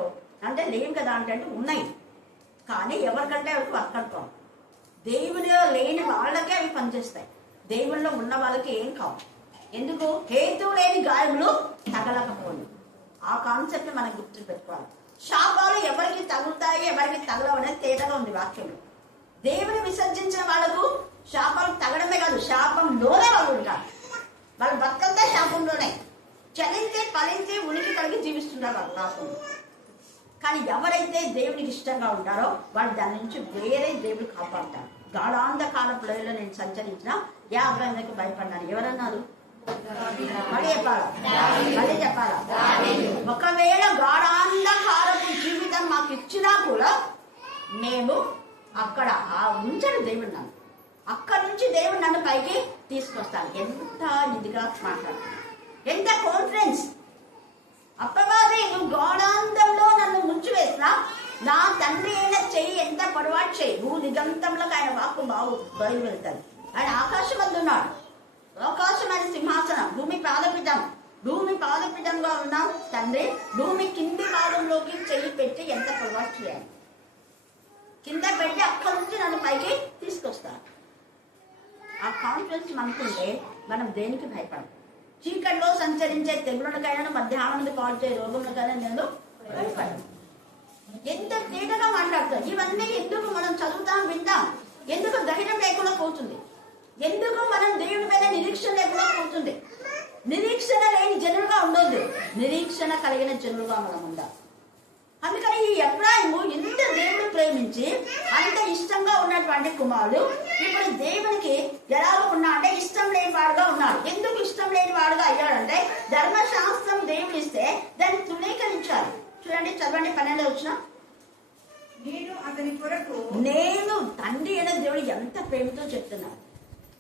అంటే లేవు కదా అంటే ఉన్నాయి, కానీ ఎవరికంటే ఎవరికి వర్క్ అనుకోం. దేవుడిలో లేని వాళ్ళకే అవి పనిచేస్తాయి. దేవుళ్ళలో ఉన్న వాళ్ళకి ఏం కావు. ఎందుకు? హేతు లేని గాయములు తగలకపోను. ఆ కాన్సెప్ట్ మనం గుర్తు పెట్టుకోవాలి. శాపాలు ఎవరికి తగులుతాయి, ఎవరికి తగలవు అనేది తేటగా ఉంది వాక్యంలో. దేవుని విసర్జించిన వాళ్ళకు శాపాలు తగడమే కాదు, శాపంలోనే వాళ్ళు ఉంటారు. వాళ్ళు బతుకంతా శాపంలోనే చలించి ఫలించి ఉనికి కలిగి జీవిస్తుంటారు వాళ్ళు పాపంలో. కానీ ఎవరైతే దేవునికి ఇష్టంగా ఉంటారో వాళ్ళు దాని నుంచి వేరే దేవుడు కాపాడుతారు. గాఢాంధకారపు లోయలో నేను సంచరించిన అబ్రాహాముకు భయపడ్డాను. ఎవరన్నారు? మళ్ళీ చెప్పాలా? ఒకవేళ గాఢాంధకారపు జీవితం మాకు ఇచ్చినా కూడా మేము అక్కడ ఉంచడు దేవుడు నన్ను. అక్కడ నుంచి దేవుడు నన్ను పైకి తీసుకొస్తాను. ఎంత ఇదిగా మాట్లాడుతున్నాను, ఎంత కాన్ఫిడెన్స్. అప్పవాది నువ్వు గోడాంతంలో నన్ను ముంచివేసినా నా తండ్రి అయిన చెయ్యి ఎంత పొడవాటు చెయ్యి, భూ దిగంతంలో ఆయన వాక్కు బయలు వెళ్తాడు. ఆయన ఆకాశం వద్ద ఉన్నాడు. ఆకాశమైన సింహాసనం, భూమి పాదపీఠంగా ఉన్న తండ్రి భూమి కింది పాదంలోకి చెయ్యి పెట్టి ఎంత పొడవాటు చేయాలి, కింద పెట్టి అక్కడి నుంచి నన్ను పైకి తీసుకొస్తాను. ఆ కాన్ఫిడెన్స్ మనకుంటే మనం దేనికి భయపడము. చీకట్లో సంచరించే తెగులకైనా, మధ్యాహ్నం కాల్చే రోగములకైనా నేను భయపడను. ఎంత తేటగా మాట్లాడతారు. ఇవన్నీ ఎందుకు మనం చదువుతాం, వింటాం, ఎందుకు ధైర్యం లేకుండా పోతుంది, ఎందుకు మనం దేవుడి మీద నిరీక్షణ లేకుండా పోతుంది. నిరీక్షణ లేని జనులుగా ఉండొద్దు, నిరీక్షణ కలిగిన జనులుగా మనం ఉండాలి. అందుకని ఈ ఎఫ్రాయిము ఎంత దేవుడు ప్రేమించి అంత ఇష్టంగా ఉన్నటువంటి కుమారుడు ఇప్పుడు దేవునికి ఎలాగో ఉన్నా అంటే ఇష్టం లేని వాడుగా ఉన్నాడు. ఎందుకు ఇష్టం లేని వాడుగా అయ్యాడంటే ధర్మశాస్త్రం దేవుడు ఇస్తే దాన్ని తృణీకరించాలి. చూడండి, చదవండి 12 వచనం. నేను తండ్రి అయిన దేవుడు ఎంత ప్రేమతో చెప్తున్నాడు.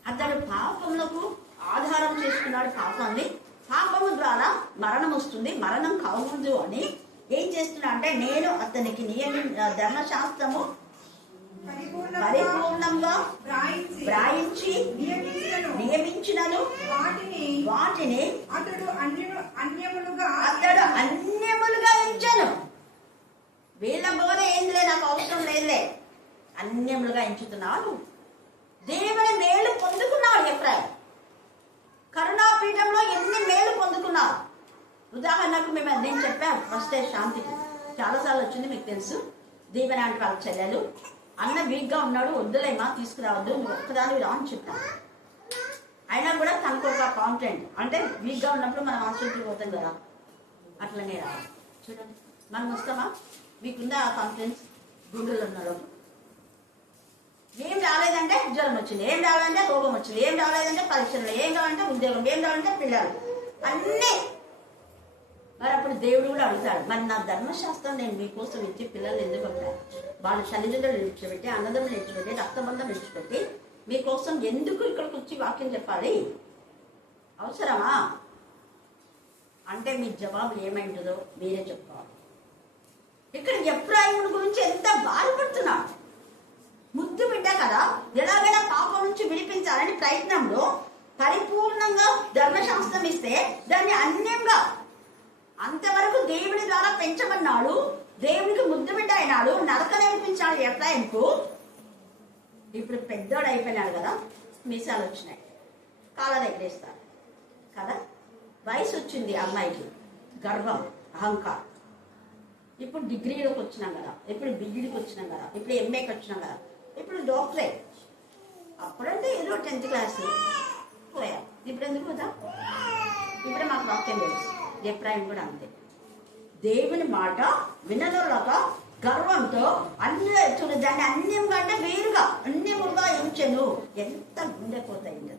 అతడు పాపములకు ఆధారం చేసుకున్నాడు పాపాన్ని. పాపము ద్వారా మరణం వస్తుంది, మరణం కావద్దు అని ఏం చేస్తున్నా అంటే నేను అతనికి ధర్మశాస్త్రము పరిపూర్ణంగా వ్రాయించి నియమించినను వాటిని అతడు అన్యములుగా ఎంచను. వీళ్ళ బోధ ఏందిలే, నాకు అవసరం లేదులే, అన్యములుగా ఎంచుతున్నాను. దేవుని మేలు పొందుకున్నాడు ఎఫ్రాయిము. కరుణాపీఠంలో ఎన్ని మేలు పొందుకున్నారు. ఉదాహరణకు నేను చెప్పాను ఫస్ట్ డే శాంతికి చాలాసార్లు వచ్చింది, మీకు తెలుసు. దీవెన అంటే వాళ్ళ చెల్లెలు అన్న వీక్గా ఉన్నాడు, వద్దులేమా తీసుకురావద్దు, నువ్వు ఒక్కదాని రా అని చెప్పాను. అయినా కూడా తనకు ఒక కాన్ఫిడెంట్, అంటే వీక్గా ఉన్నప్పుడు మనం హాస్పిటల్కి పోతాం కదా, అట్లనే రావాలి. చూడండి, మనం వస్తామా, మీకుందా ఆ కాన్ఫిడెన్స్? గుండెలు ఉన్నాడు, ఏం రాలేదంటే జ్వరం వచ్చింది, ఏం రాలేదంటే రోగం వచ్చింది, ఏం రాలేదంటే పరీక్షలు, ఏం రావాలంటే ఉద్యోగం, ఏం రావాలంటే పిల్లలు, అన్నీ. మరి అప్పుడు దేవుడు కూడా అడుగుతాడు, మరి నా ధర్మశాస్త్రం నేను మీకోసం ఇచ్చి పిల్లలు ఎందుకు ఉంటారు? వాళ్ళ తల్లిదండ్రులు విడిచిపెట్టి, అన్నదమ్ములు విడిచిపెట్టి, రక్తబంధం విడిచిపెట్టి మీకోసం ఎందుకు ఇక్కడికి వచ్చి వాక్యం చెప్పాలి? అవసరమా? అంటే మీ జవాబు ఏమైంటుందో మీరే చెప్పుకోవాలి. ఇక్కడ ఎఫ్రాయిము గురించి ఎంత బాధపడుతున్నాడు. ముద్దు బిడ్డ కదా, ఎలాగైనా పాపం నుంచి విడిపించాలని ప్రయత్నంలో పరిపూర్ణంగా ధర్మశాస్త్రం ఇస్తే దాన్ని అన్యంగా, అంతవరకు దేవుని ద్వారా పెంచబడినాడు, దేవునికి ముద్దు బిడ్డ అయినాడు, నరక నేర్పించాడు ఎఫ్రాయిముకు. ఇప్పుడు పెద్దోడు అయిపోయినాడు కదా, మీసాలు వచ్చినాయి, కాళ్ళ దగ్గరేస్తాడు కదా, వయసు వచ్చింది అమ్మాయికి, గర్వం, అహంకారం. ఇప్పుడు డిగ్రీలోకి వచ్చినాం కదా, ఇప్పుడు బిఈడికి వచ్చినాం కదా, ఇప్పుడు ఎంఏకి వచ్చినాం కదా, ఇప్పుడు డాక్టరేట్. అప్పుడంటే ఏదో 10th క్లాస్ పోయా, ఇప్పుడు ఎందుకు పోతా? ఇప్పుడే మాకు వాక్యం తెలుసు. ఎఫ్రాయిము కూడా అంతే, దేవుని మాట వినదోలక గర్వంతో చూడు దాన్ని అన్యంగా అంటే వేరుగా అన్యములుగా ఎంచెను. ఎంత గుండెపోతాయి.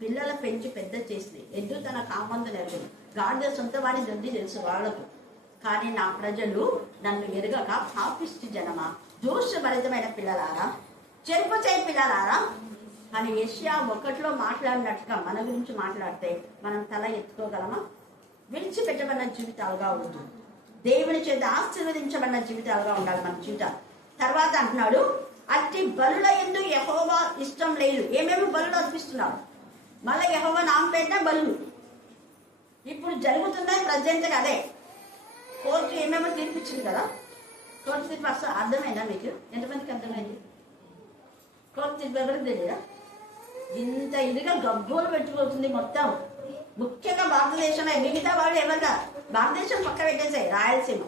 పిల్లల పెంచి పెద్ద చేసి ఎద్దు తన కామందు నెరవేరు, గాడిద సొంత వాడి దొడ్డి తెలుసు వాళ్లకు, కానీ నా ప్రజలు నన్ను ఎరగక పాపిష్టి జనమా, దోషభరితమైన పిల్లలారా, చెరుపు చేయి పిల్లలారా అని యెషయా 1లో మాట్లాడినట్టుగా మన గురించి మాట్లాడితే మనం తల ఎత్తుకోగలమా? విడిచిపెట్టబడిన జీవితాలుగా ఉంటుంది, దేవుని చేత ఆశీర్వదించబడిన జీవితాలుగా ఉండాలి మన జీవితాలు. తర్వాత అంటున్నాడు, అట్టి బలుల యందు యెహోవా ఇష్టం లేదు. ఏమేమి బలులు అర్పిస్తున్నాడు? మళ్ళీ యెహోవా నామం పెట్టిన బలులు ఇప్పుడు జరుగుతున్నాయి ప్రజెంట్గా. అదే కోర్టు ఏమేమో తీర్పిచ్చింది కదా, కోర్టు తీర్పు అసలు అర్థమైందా మీకు? ఎంతమందికి అర్థమైంది? కోర్టు తీర్పు ఎవరికి తెలియదా? ఇంత ఇదిగా గబ్బోలు పెట్టుకోతుంది మొత్తం, ముఖ్యంగా భారతదేశంలో. మిగతా వాళ్ళు ఎవరిగా భారతదేశం పక్క పెట్టేసాయి, రాయలసీమ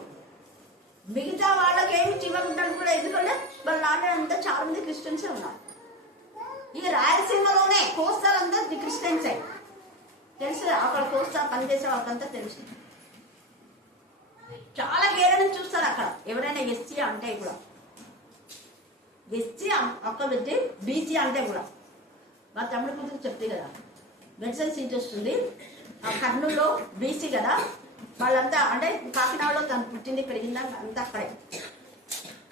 మిగతా వాళ్ళకి ఏమి చివకుంటారు కూడా, ఎందుకంటే వాళ్ళ నాన్న అంతా చాలా మంది క్రిస్టియన్సే ఉన్నారు. ఈ రాయలసీమలోనే కోస్తారంతా క్రిస్టియన్సే, తెలుసు. అక్కడ కోస్తా పనిచేసే వాళ్ళకంతా తెలుసు. చాలా హేళన చూస్తారు అక్కడ. ఎవరైనా ఎస్సీ అంటే కూడా, ఎస్సీ అక్క పెట్టి బీసీ అంటే కూడా. మా తమ్ముడు కూతురు చెప్తే కదా, మెడిసిన్ సీట్ వస్తుంది, కర్నూలులో బీసీ కదా, వాళ్ళంతా అంటే కాకినాడలో తను పుట్టింది పెరిగిందా అంతా అక్కడే.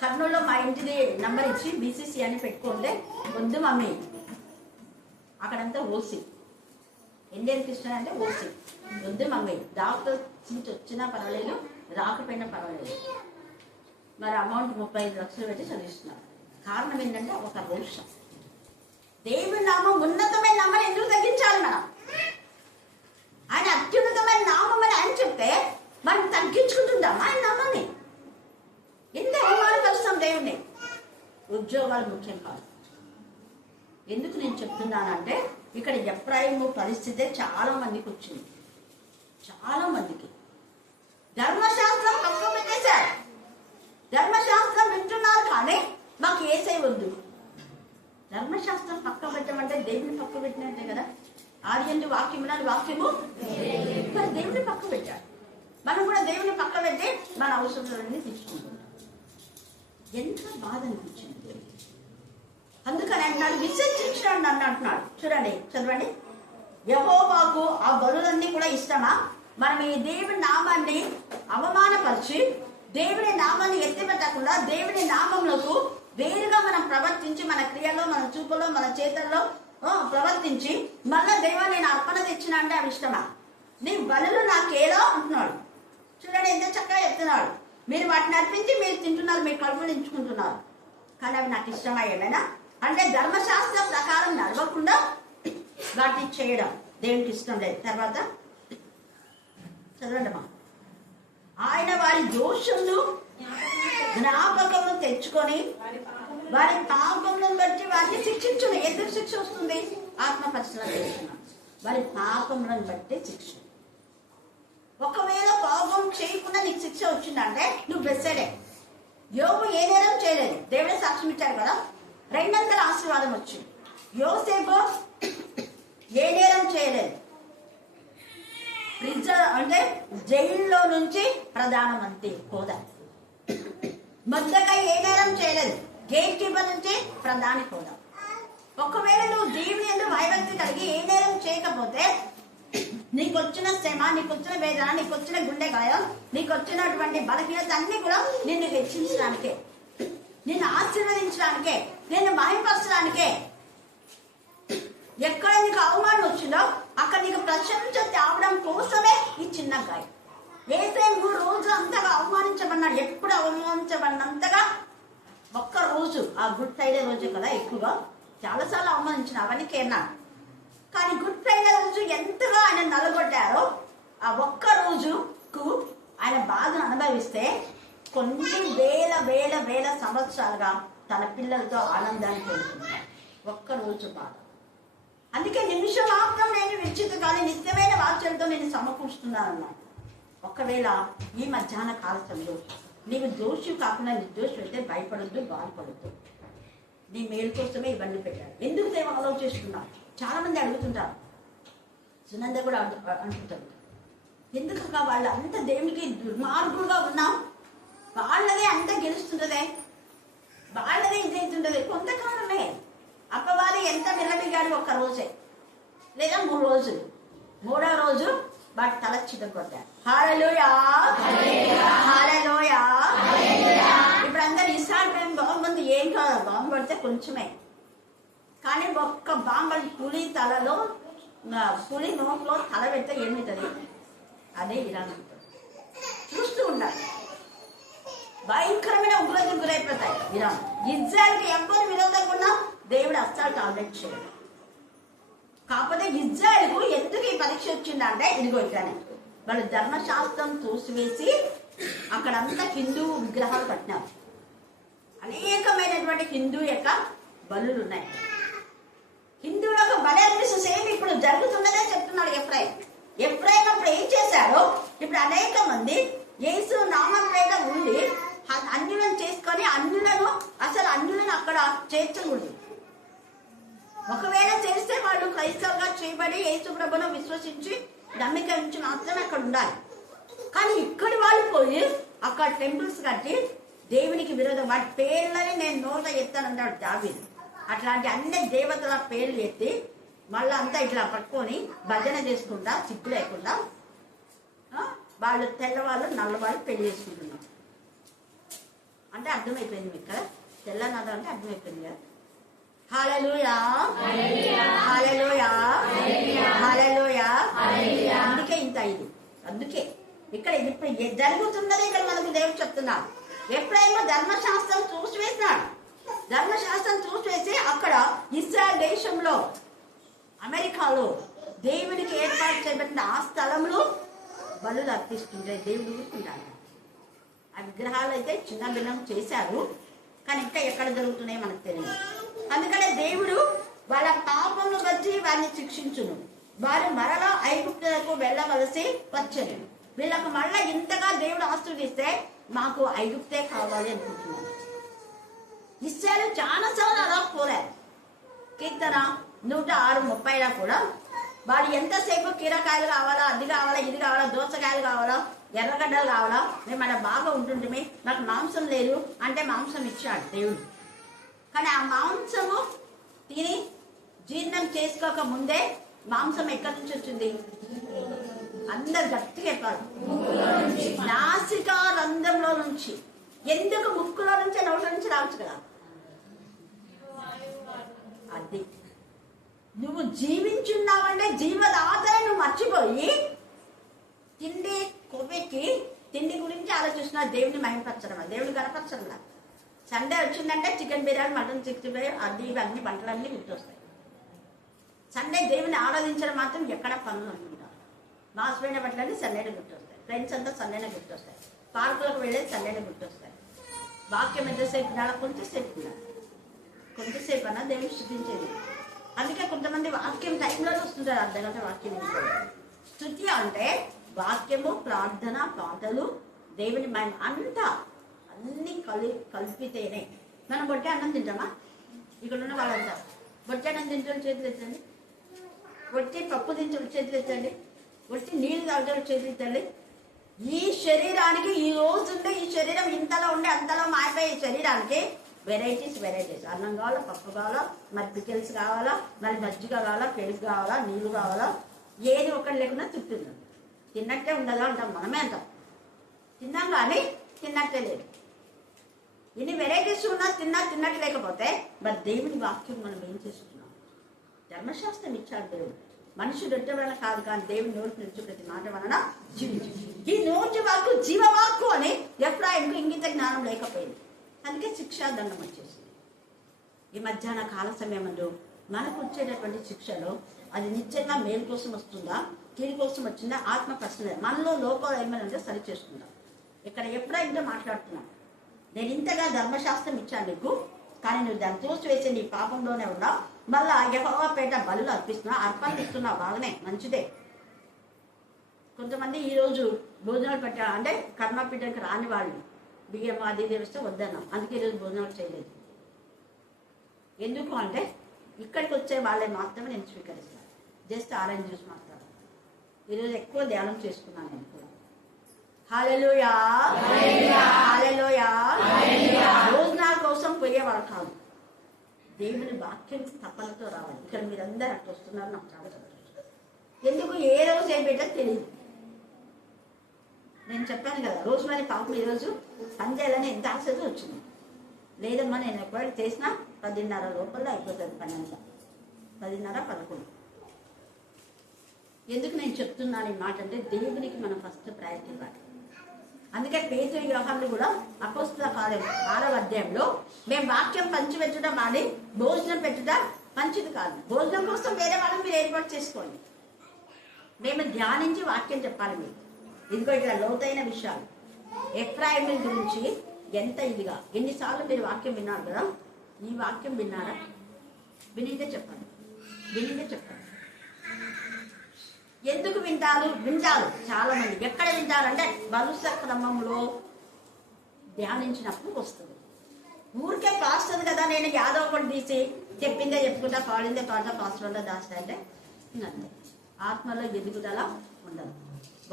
కర్నూలులో మా ఇంటిది నంబర్ ఇచ్చి బీసీసీ అని పెట్టుకుంటే వద్దు మమ్మీ, అక్కడంతా ఓసీ, ఇండియన్ క్రిస్టియన్ అంటే ఓసీ, వద్దు మమ్మీ, డాక్టర్ సీట్ వచ్చినా పర్వాలేదు, రాకపోయినా పర్వాలేదు. మరి అమౌంట్ 35 లక్షలు పెట్టి చదివిస్తున్నారు. కారణం ఏంటంటే ఒక రోషం. దేవుని నామం ఉన్నతమైన నామాన్ని ఎందుకు తగ్గించాలి మనం? ఆయన అత్యున్నతమైన నామం అని ఆయన చెప్తే మనం తగ్గించుకుంటుంటాం ఆయన నామాన్ని. ఎంత అవమానపరుస్తాం దేవుణ్ణి. ఉద్యోగాలు ముఖ్యం కాదు. ఎందుకు నేను చెప్తున్నానంటే ఇక్కడ ఎఫ్రాయిము పరిస్థితే చాలా మందికి వచ్చింది. చాలా మందికి ధర్మశాస్త్రం పక్కన పెట్టేశారు. ధర్మశాస్త్రం వింటున్నారు కానీ మాకు యేసయ్య వద్దు. ధర్మశాస్త్రం పక్క పెట్టమంటే దేవుని పక్క పెట్టినట్టే కదా. ఆదియందు వాక్యమున వాక్యము మరి దేవుని పక్క పెట్టారు. మనం కూడా దేవుని పక్క పెట్టి మన అవసరాలన్నీ తీసుకుంటున్నాం. ఎంత బాధ అనిపించింది. అందుకని అంటున్నాడు విసర్జించడం నన్ను అంటున్నాడు. చూడండి, చదవండి. యెహోవాకు ఆ బలులన్నీ కూడా ఇష్టమా? మనం ఈ దేవుని నామాన్ని అవమానపరిచి దేవుని నామాన్ని ఎత్తిపెట్టకుండా దేవుని నామములకు వేరుగా మనం ప్రవర్తించి మన క్రియలో, మన చూపులో, మన చేతల్లో ప్రవర్తించి మళ్ళా దేవా నేను అర్పణ తెచ్చిన అంటే అవి ఇష్టమా? నీ బలులు నాకేలో అంటున్నాడు. చూడండి ఎంత చక్కగా చెప్తున్నాడు. మీరు వాటిని అర్పించి మీరు తింటున్నారు, మీరు కడుపు నించుకుంటున్నారు, కానీ అవి నాకు ఇష్టమా ఏమైనా అంటే ధర్మశాస్త్ర ప్రకారం నడవకుండా వాటిని చేయడం దేవునికి ఇష్టం లేదు. తర్వాత చదవండి. ఆయన వారి దోషములు జ్ఞాపకము తెచ్చుకొని వారి పాపములను బట్టి వారిని శిక్షించును. ఎందుకు శిక్ష వస్తుంది? ఆత్మ పరిశీలన చేస్తున్నాం. వారి పాపములను బట్టి శిక్ష. ఒకవేళ పాపం చేయకుండా నీకు శిక్ష వచ్చిందంటే నువ్వు బెస్సడే. యోబు ఏ నేరం చేయలేదు, దేవుడే సాక్ష్యం ఇచ్చాడు కదా, 200 ఆశీర్వాదం వచ్చింది. యోసేపు ఏ నేరం చేయలేదు, అంటే జైల్లో నుంచి ప్రధానమంత్రి హోదా. మొదటగా ఏ నేరం చేయలేదు, గేట్ కీపర్ నుంచి ప్రధాని హోదా. ఒకవేళ నువ్వు దేవుని యందు భయభక్తి కలిగి ఏ నేరం చేయకపోతే నీకు వచ్చిన శ్రమ, నీకు వచ్చిన వేదన, నీకు వచ్చిన గుండె గాయం, నీకు వచ్చినటువంటి బలహీనత అన్ని కూడా నిన్ను హెచ్చించడానికే, నిన్ను ఆశీర్వదించడానికే, నిన్ను మహిమపరచడానికే. ఎక్కడ నీకు అవమానం వచ్చిందో అక్కడ నీకు ప్రశంస తేవడం కోసమే ఈ చిన్న గాయం. యేసయ్య 3 రోజులు అంతగా అవమానించబడినాడు. ఎప్పుడు అవమానించబడినంతగా ఒక్క రోజు, ఆ గుడ్ ఫ్రైడే రోజే కదా ఎక్కువగా, చాలాసార్లు అవమానించిన అవన్నీ కేనా. కానీ గుడ్ ఫ్రైడే రోజు ఎంతగా ఆయన నలగొట్టారో ఆ ఒక్క రోజుకు ఆయన బాధను అనుభవిస్తే కొన్ని వేల వేల వేల సంవత్సరాలుగా తన పిల్లలతో ఆనందాన్ని పొందుతున్నారు. ఒక్క రోజు బాధ. అందుకే నిమిషం మాత్రం నేను విచ్చిత కానీ నిత్యమైన వాక్యాలతో నేను సమకూరుస్తున్నానన్నాను. ఒకవేళ ఈ మధ్యాహ్న కాలంలో నీవు దోషి కాకుండా నిర్దోషి అయితే భయపడద్దు, బాధపడద్దు. నీ మేలు కోసమే ఇవన్నీ పెట్టాడు. ఎందుకు దేవ ఆలోచిస్తున్నావు? చాలా మంది అడుగుతుంటారు, సునంద కూడా అంటుంటారు, ఎందుకక్క వాళ్ళు అంత దేవునికి దుర్మార్గులుగా ఉన్నాం, వాళ్ళదే అంత గెలుస్తుంటదే, వాళ్ళదే ఇదైతుంటది. కొంతకాలమే అప్పవారి ఎంత నిలబిగాడు, ఒక్క రోజే లేదా 3 రోజులు. 3వ రోజు వాటి తల చితగొట్టారు. హల్లెలూయా, హల్లెలూయా. ఇప్పుడు అందరు ఇస్రాయేల్ ప్రేమ బాగుంది, ఏం కాదు, బాంబు పడితే కొంచెమే. కానీ ఒక్క బాంబు పులి నోట్లో తల పెడితే ఏమిటది? అదే ఇరాన్ అంటారు. చూస్తూ ఉండాలి. భయంకరమైన ఉగ్రతకు గురైపోతాయి ఇరాన్. ఇజ్రాయెల్కి ఎవరు విరోధంగా దేవుడు అస్సలు టార్గెట్ చేయడు. కాకపోతే ఇజ్రాయెల్కు ఎందుకు ఈ పరీక్ష వచ్చిందంటే ఇదిగో ఇట్లానే వాళ్ళు ధర్మశాస్త్రం తోసివేసి అక్కడంతా హిందూ విగ్రహాలు కట్టినారు. అనేకమైనటువంటి హిందూ యొక్క బలులు ఉన్నాయి. హిందువులకు బలి అర్పిస్తూ సేమ్ ఇప్పుడు జరుగుతున్నదే చెప్తున్నాడు ఎఫ్రాయిం. ఎఫ్రాయిం అప్పుడు ఏం చేశాడో ఇప్పుడు అనేక మంది యేసు నామం మీద ఉండి అన్యులను చేసుకొని అన్యులను అక్కడ చేర్చకూడదు. ఒకవేళ చేస్తే వాళ్ళు క్రైస్తవులుగా చేయబడి యేసు ప్రభువును విశ్వసించి నమ్మిక నుంచి మాత్రమే అక్కడ ఉండాలి. కానీ ఇక్కడి వాళ్ళు పోయి అక్కడ టెంపుల్స్ కట్టి దేవునికి విరోధం వాటి పేర్లని నేను నోట ఎత్తానన్నాడు దావీదు. అట్లాంటి అన్ని దేవతల పేర్లు ఎత్తి మళ్ళీ అంతా ఇట్లా పట్టుకొని భజన చేసుకుంటా సిగ్గు లేకుండా వాళ్ళు తెల్లవాళ్ళు నల్లవాళ్ళు పెళ్లి చేసుకుంటున్నారు. అంటే అర్థమైపోయింది మీకు కదా, తెల్లనాదం అంటే అర్థమైపోయింది కదా. హల్లెలూయా హల్లెలూయా హల్లెలూయా. అందుకే ఇంత ఇది, అందుకే ఇక్కడ ఇప్పుడు జరుగుతున్నది ఇక్కడ మనకు దేవుడు చెప్తున్నాడు. ఎప్పుడైనా ధర్మశాస్త్రం చూసివేసినాడు, ధర్మశాస్త్రం చూసివేసి అక్కడ ఇస్రాయల్ దేశంలో అమెరికాలో దేవునికి ఏర్పాటు చేయబడిన ఆ స్థలంలో బలులు అర్పిస్తుంటే దేవుడు ఊరుకుంటాడు. ఆ విగ్రహాలు అయితే చిన్న భిన్నం చేశారు, కానీ ఇంకా ఎక్కడ జరుగుతున్నాయో మనకు తెలియదు. అందుకనే దేవుడు వాళ్ళ పాపమును బట్టి వారిని శిక్షించును, వారు మరలా ఐగుప్తులకు వెళ్ళవలసి వచ్చను. వీళ్ళకు మళ్ళా ఇంతగా దేవుడు ఆశీర్వదిస్తే మాకు ఐగుప్తే కావాలి అనుకుంటున్నాను. ఇస్రాయేలు చాలా సార్లు అలా పోరారు. కీర్తన 106:30 కూడా వాళ్ళు ఎంతసేపు కీరకాయలు కావాలా, అది కావాలా, ఇది కావాలా, దోసకాయలు కావాలా, ఎర్రగడ్డలు కావాలా, మేము అలా బాగా ఉంటుంటే నాకు మాంసం లేదు అంటే మాంసం ఇచ్చాడు దేవుడు. కానీ ఆ మాంసము తిని జీర్ణం చేసుకోక ముందే మాంసం ఎక్కడి నుంచి వచ్చింది? అందరు గట్టిగా చెప్పాలి, నాసికా రంధ్రంలో నుంచి. ఎందుకు? ముక్కులో నుంచి, నోట్ల నుంచి రావచ్చు కదా. అది నువ్వు జీవించున్నావంటే జీవదాతని నువ్వు మర్చిపోయి తిండి కొవ్వెక్కి తిండి గురించి ఆలోచిస్తున్నా. దేవుని మహిమపరచడం, దేవుని కనపరచడం. సండే వచ్చిందంటే చికెన్ బిర్యానీ, మటన్ 65 అది ఇవన్నీ వంటలన్నీ గుర్తొస్తాయి. సండే దేవుని ఆరాధించడం మాత్రం ఎక్కడ పనులు అనుకుంటారు. మా హస్బెండ్ బట్టలన్నీ సండేనే గుర్తొస్తాయి, ఫ్రెండ్స్ అంతా సండేనే గుర్తొస్తాయి, పార్కులకు వెళ్ళేది సండేనే గుర్తొస్తాయి. వాక్యం ఎంతసేపు వినాలా? కొంచెంసేపు వినాలి, కొంచెంసేపు అన్నా దేవుని స్థుతించేది. అందుకే కొంతమంది వాక్యం టైంలోనే వస్తుంటారు, అర్ధగంట వాక్యం వింటారు. స్థుతి అంటే వాక్యము, ప్రార్థన, పాటలు, దేవుని మహిమ అంతా అన్ని కలిపితేనే. మనం బొట్టే అన్నం తింటామా? ఇక్కడ ఉన్న వాళ్ళంతా బొట్టే అన్నం తింటే చేతులు ఎత్తండి, బొట్టి పప్పు తింటే చేతులు ఎత్తండి, బొట్టి నీళ్ళు తాగితే చేతులు ఎత్తండి. ఈ శరీరానికి ఈ రోజుండే ఈ శరీరం ఇంతలో ఉండే అంతలో మారిపోయే ఈ శరీరానికి వెరైటీస్ అన్నం కావాలా, పప్పు కావాలా, మరి పికిల్స్ కావాలా, మరి మజ్జిగ కావాలా, పెరుగు కావాలా, నీళ్ళు కావాలా, ఏది ఒకటి లేకుండా తింటున్నాం. తిన్నట్టే ఉండదా అంటాం, మనమే అంటాం. తిన్నాం కానీ తిన్నట్టే లేదు. ఇన్ని వెరైటీస్ ఉన్నా తిన్నట్టు లేకపోతే మరి దేవుని వాక్యం మనం ఏం చేస్తున్నాం? ధర్మశాస్త్రం ఇచ్చాడు దేవుడు. మనుషుడు రొట్టె వలన కాదు కానీ దేవుని నోటి నుంచి ప్రతి మాట వలన జీవించు. ఈ నోటి వాక్కు జీవవాక్కు అని ఎఫ్రాయిముకు ఇంగిత జ్ఞానం లేకపోయింది. అందుకే శిక్షాదండం వచ్చేసింది. ఈ మధ్యాహ్న కాల సమయంలో మనకు వచ్చేటటువంటి శిక్షలో అది నిత్యంగా మేలు కోసం వస్తుందా, కీడు కోసం వచ్చిందా? ఆత్మ ప్రశ్న. మనలో లోపాలు ఏమైనా సరి చేస్తుందా? ఇక్కడ ఎప్పుడైనా మాట్లాడుతున్నాం, నేను ఇంతగా ధర్మశాస్త్రం ఇచ్చాను నీకు, కానీ నువ్వు దాన్ని తోసివేసి నీ పాపంలోనే ఉన్నావు. మళ్ళా యెహోవా పేట బలులు అర్పిస్తున్నావు, అర్పణలు ఇస్తున్నావు, బాగానే మంచిదే. కొంతమంది ఈరోజు భోజనాలు పెట్టా అంటే కర్మపీఠకి రాని వాళ్ళు బియ్యం అది తెరిస్తే వద్దన్నాం, అందుకే ఈరోజు భోజనాలు చేయలేదు. ఎందుకు అంటే ఇక్కడికి వచ్చే వాళ్ళే మాత్రమే నేను స్వీకరిస్తాను. జస్ట్ ఆరెంజ్ జ్యూస్ మాత్రం. ఈరోజు ఎక్కువ ధ్యానం చేసుకున్నాను నేను కూడా. హల్లెలూయా హల్లెలూయా. భోజనాల కోసం పోయేవాళ్ళు కాదు, దేవుని వాక్యం తప్పలతో రావాలి. ఇక్కడ మీరందరూ అట్లా వస్తున్నారు, నాకు చాలా సంతోషం. ఎందుకు ఏ రోజు ఏం పెట్టదో తెలియదు. నేను చెప్పాను కదా, రోజు మరి పాపం ఈరోజు పని చేయాలని ఎంత ఆశతో వచ్చింది. లేదమ్మా నేను ఎప్పుడైనా చేసినా 10:30 లోపల అయిపోతుంది పని అంతా, 10:30-11. ఎందుకు నేను చెప్తున్నాను ఈ మాట అంటే దేవునికి మనం ఫస్ట్ ప్రయారిటీ ఇవ్వాలి. అందుకే పేతురు యోహాను కూడా అపోస్తల కార్యం 6వ అధ్యాయంలో మేము వాక్యం పంచి పెట్టడం మాని భోజనం పెట్టుట మంచిది కాదు. భోజనం కోసం వేరే వాళ్ళని మీరు ఏర్పాటు చేసుకోండి, మేము ధ్యానించి వాక్యం చెప్పాలి మీకు. ఇదిగో ఇక్కడ లోతైన విషయాలు ఎఫ్రాయిము గురించి ఎంత ఇదిగా. ఎన్నిసార్లు మీరు వాక్యం విన్నారు కదా, ఈ వాక్యం విన్నారా? వినిందే చెప్పండి, వినిందే చెప్పండి. ఎందుకు వింటారు? చాలా మంది. ఎక్కడ వింటారంటే వరుస క్రమంలో ధ్యానించినప్పుడు వస్తుంది. ఊరికే పాస్తుంది కదా, నేను యాదవ్ ఒకటి తీసి చెప్పిందే చెప్పుకుంటా, పాడిందే పాట, పాస్టర్లో దాస్తా అంటే అంతే. ఆత్మలో ఎదుగుదల ఉండదు.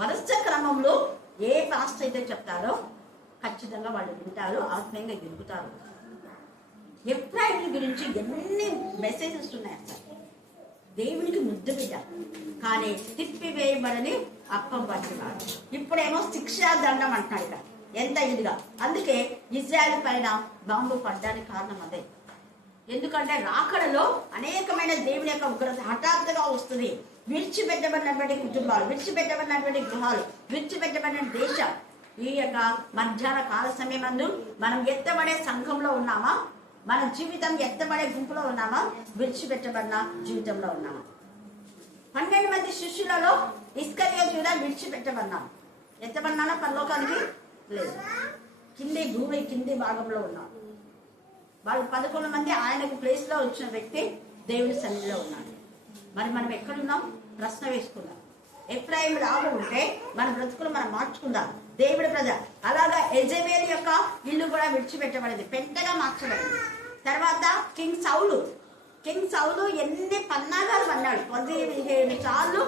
వరుస క్రమంలో ఏ పాస్టర్ అయితే చెప్తారో ఖచ్చితంగా వాళ్ళు వింటారు, ఆత్మీయంగా ఎదుగుతారు. ఎఫ్రాయిము గురించి ఎన్ని మెసేజెస్ ఉన్నాయి అసలు. దేవునికి ముద్దు బిడ్డ, కానీ తిప్పివేయబడని అప్పం పట్టినాడు. ఇప్పుడేమో శిక్షా దండం అంటున్నాడు. ఇక్కడ ఎంత ఇదిగా. అందుకే ఇజ్రాయెల్ పైన బాంబు పడ్డానికి కారణం అదే. ఎందుకంటే రాకడలో అనేకమైన దేవుని యొక్క ఉగ్రత హఠాత్తుగా వస్తుంది. విడిచిపెట్టబడినటువంటి కుటుంబాలు, విడిచిపెట్టబడినటువంటి గృహాలు, విడిచిపెట్టబడిన దేశం. ఈ యొక్క మధ్యాహ్న కాల సమయమందు మనం ఎత్తబడే సంఘంలో ఉన్నామా? మన జీవితం ఎత్తబడే గుంపులో ఉన్నామా? విడిచిపెట్టబడిన జీవితంలో ఉన్నామా? 12 మంది శిష్యులలో ఇస్కరియోతు యూదా విడిచిపెట్టబడినాం. ఎత్తబడినానా పరలోకానికి? లేదు. భూమి కింది భాగంలో ఉన్నాం. వాళ్ళు 11 మంది ఆయనకు ప్లేస్ లో వచ్చిన వ్యక్తి దేవుని సన్నిధిలో ఉన్నాడు. మరి మనం ఎక్కడున్నాం? ప్రశ్న వేసుకుందాం. ఎఫ్రాయిం లాగా ఉంటే మన బ్రతుకులు మనం మార్చుకుందాం. దేవుడి ప్రజ అలాగా యెజబెల్ యొక్క ఇల్లు కూడా విడిచిపెట్టబడింది, పెంటగా మార్చబడింది. తర్వాత కింగ్ సౌలు ఎన్ని పన్నాగాలు పన్నాడు. 17 సార్లు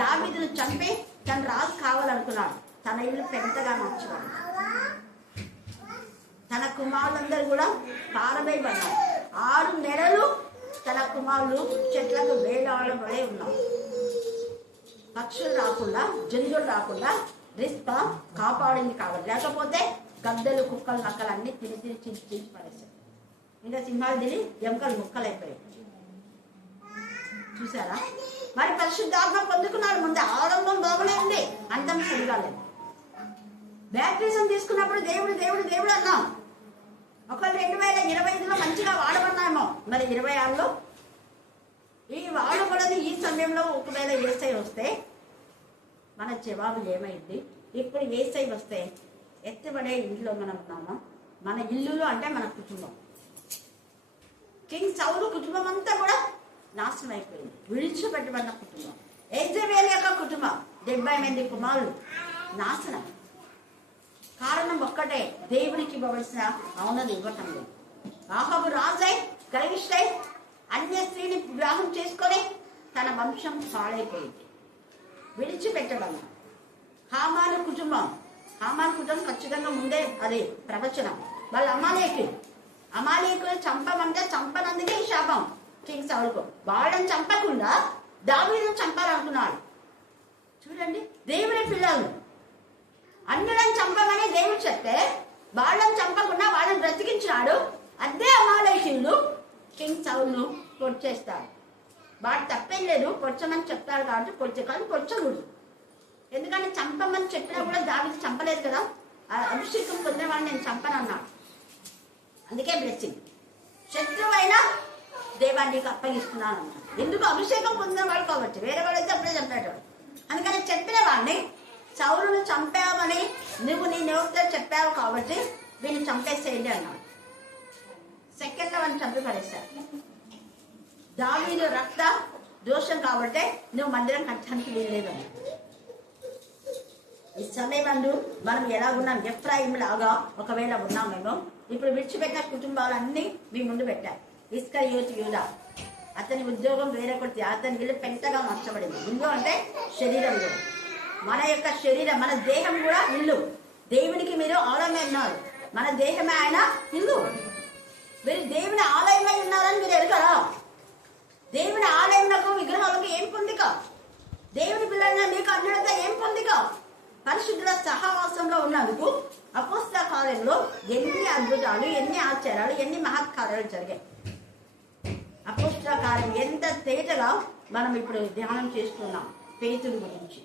దావీదును చంపి తన రాజు కావాలనుకున్నాడు. తన ఇల్లు పెంటగా మార్చబడింది. తన కుమారులందరూ కూడా పారవేయబడ్డారు. 6 నెలలు తన కుమారులు చెట్లకు వేలాడబడే ఉన్నారు. పక్షులు రాకుండా, జంతువులు రాకుండా రిస్పా కాపాడింది కాబట్టి, లేకపోతే గద్దలు, కుక్కలు, నక్కలు అన్ని తిని చించి పడేశారు. ఇంకా సింహాలు తిని ఎముకలు ముక్కలైపోయాయి. చూసారా? మరి పరిశుద్ధాత్మ పొందుకున్నాడు. ముందు ఆరంభం బాగునే ఉంది, అంతం సరిగాలేదు. బ్యాప్టిజం తీసుకున్నప్పుడు దేవుడు దేవుడు దేవుడు అన్నాం. ఒకళ్ళు 2025లో మంచిగా వాడబడినామో, మరి 26లో ఈ వాడబడని ఈ సమయంలో ఒకవేళ యేసై వస్తే మన జవాబు ఏమైంది? ఇప్పుడు యేసై వస్తే ఎత్తబడే ఇంట్లో మనం ఉన్నామా? మన ఇల్లులో అంటే మన కుటుంబం. కింగ్ సౌలు కుటుంబం అంతా కూడా నాశనం అయిపోయింది. విడిచిపెట్టబడిన కుటుంబం. యెజబెల్ యొక్క కుటుంబం 70 మంది కుమారులు నాశనం. కారణం ఒక్కటే, దేవునికి ఇవ్వవలసిన అవునది ఇవ్వటం లేదు. ఆహాబు రాజై గర్విష్ఠై అన్య స్త్రీని వివాహం చేసుకొని తన వంశం పాడైపోయింది. విడిచిపెట్టడం. హామాను కుటుంబం ఖచ్చితంగా ముందే అది ప్రవచనం. వాళ్ళ అమాలేకులు చంపమంటే చంపనందుకే ఈ శాపం కింగ్ సౌలుకు. వాళ్ళని చంపకుండా దావీదును చంపాలనుకున్నాడు. చూడండి, దేవుని పిల్లలు అన్యులను చంపమని దేవుడు చెప్తే వాళ్ళని చంపకుండా వాళ్ళని బ్రతికించినాడు. అదే అమాలేకులు కింగ్ సౌలును పొడిచేస్తాడు. వాడు తప్పేం లేదు, పొడిచమని చెప్తాడు కాబట్టి పొడిచకూడదు. ఎందుకంటే చంపమని చెప్పినా కూడా దావీదు చంపలేదు కదా. అభిషేకం పొందేవాడిని నేను చంపనన్నాడు. అందుకే బ్లెస్సింగ్. శత్రువైనా దేవానికి అప్పగిస్తున్నాను అన్నాడు. ఎందుకు? అభిషేకం పొందేవాడు కాబట్టి. వేరే వాడైతే అప్పుడే చంపేటాడు. అందుకని చెప్పిన వాడిని సౌలును చంపావని నువ్వు నీ నోటితో చెప్పావు కాబట్టి వీళ్ళు చంపేసేయండి అన్నాడు. సెకండ్లో వాడిని చంపి పడేశాడు. దావీదు రక్త దోషం కాబట్టి నువ్వు మందిరం కట్టడానికి వీల్లేదు అన్నాడు. ఈ సమయమందు మనం ఎలా ఉన్నాం? ఎఫ్రాయిం లాగా ఒకవేళ ఉన్నామేమో. ఇప్పుడు విడిచిపెట్టిన కుటుంబాలన్నీ మీ ముందు పెట్టారు. ఇస్కరియోతు యూదా, అతని ఉద్యోగం వేరొకటి, అతని ఇల్లు పెంటగా మార్చబడింది. ఇల్లు అంటే శరీరం కూడా. మన యొక్క శరీరం, మన దేహం కూడా ఇల్లు. దేవునికి మీరు ఆలయమై ఉన్నారు. మన దేహమే ఆయన ఇల్లు. మీరు దేవుని ఆలయమై ఉన్నారని మీరు ఎరగరా? దేవుని ఆలయంలో విగ్రహాలకు ఏం పొందిక? దేవుని పిల్లలైన మీకు అన్యులతో ఏం పొందిక? పరిశుద్ధుల సహవాసంలో ఉన్నందుకు అపోస్తల కార్యంలో ఎన్ని అద్భుతాలు, ఎన్ని ఆశ్చర్యాలు, ఎన్ని మహత్కార్యాలు జరిగాయి. అపోస్తల కార్యం ఎంత తేటగా మనం ఇప్పుడు ధ్యానం చేస్తున్నాం పేతురు గురించి.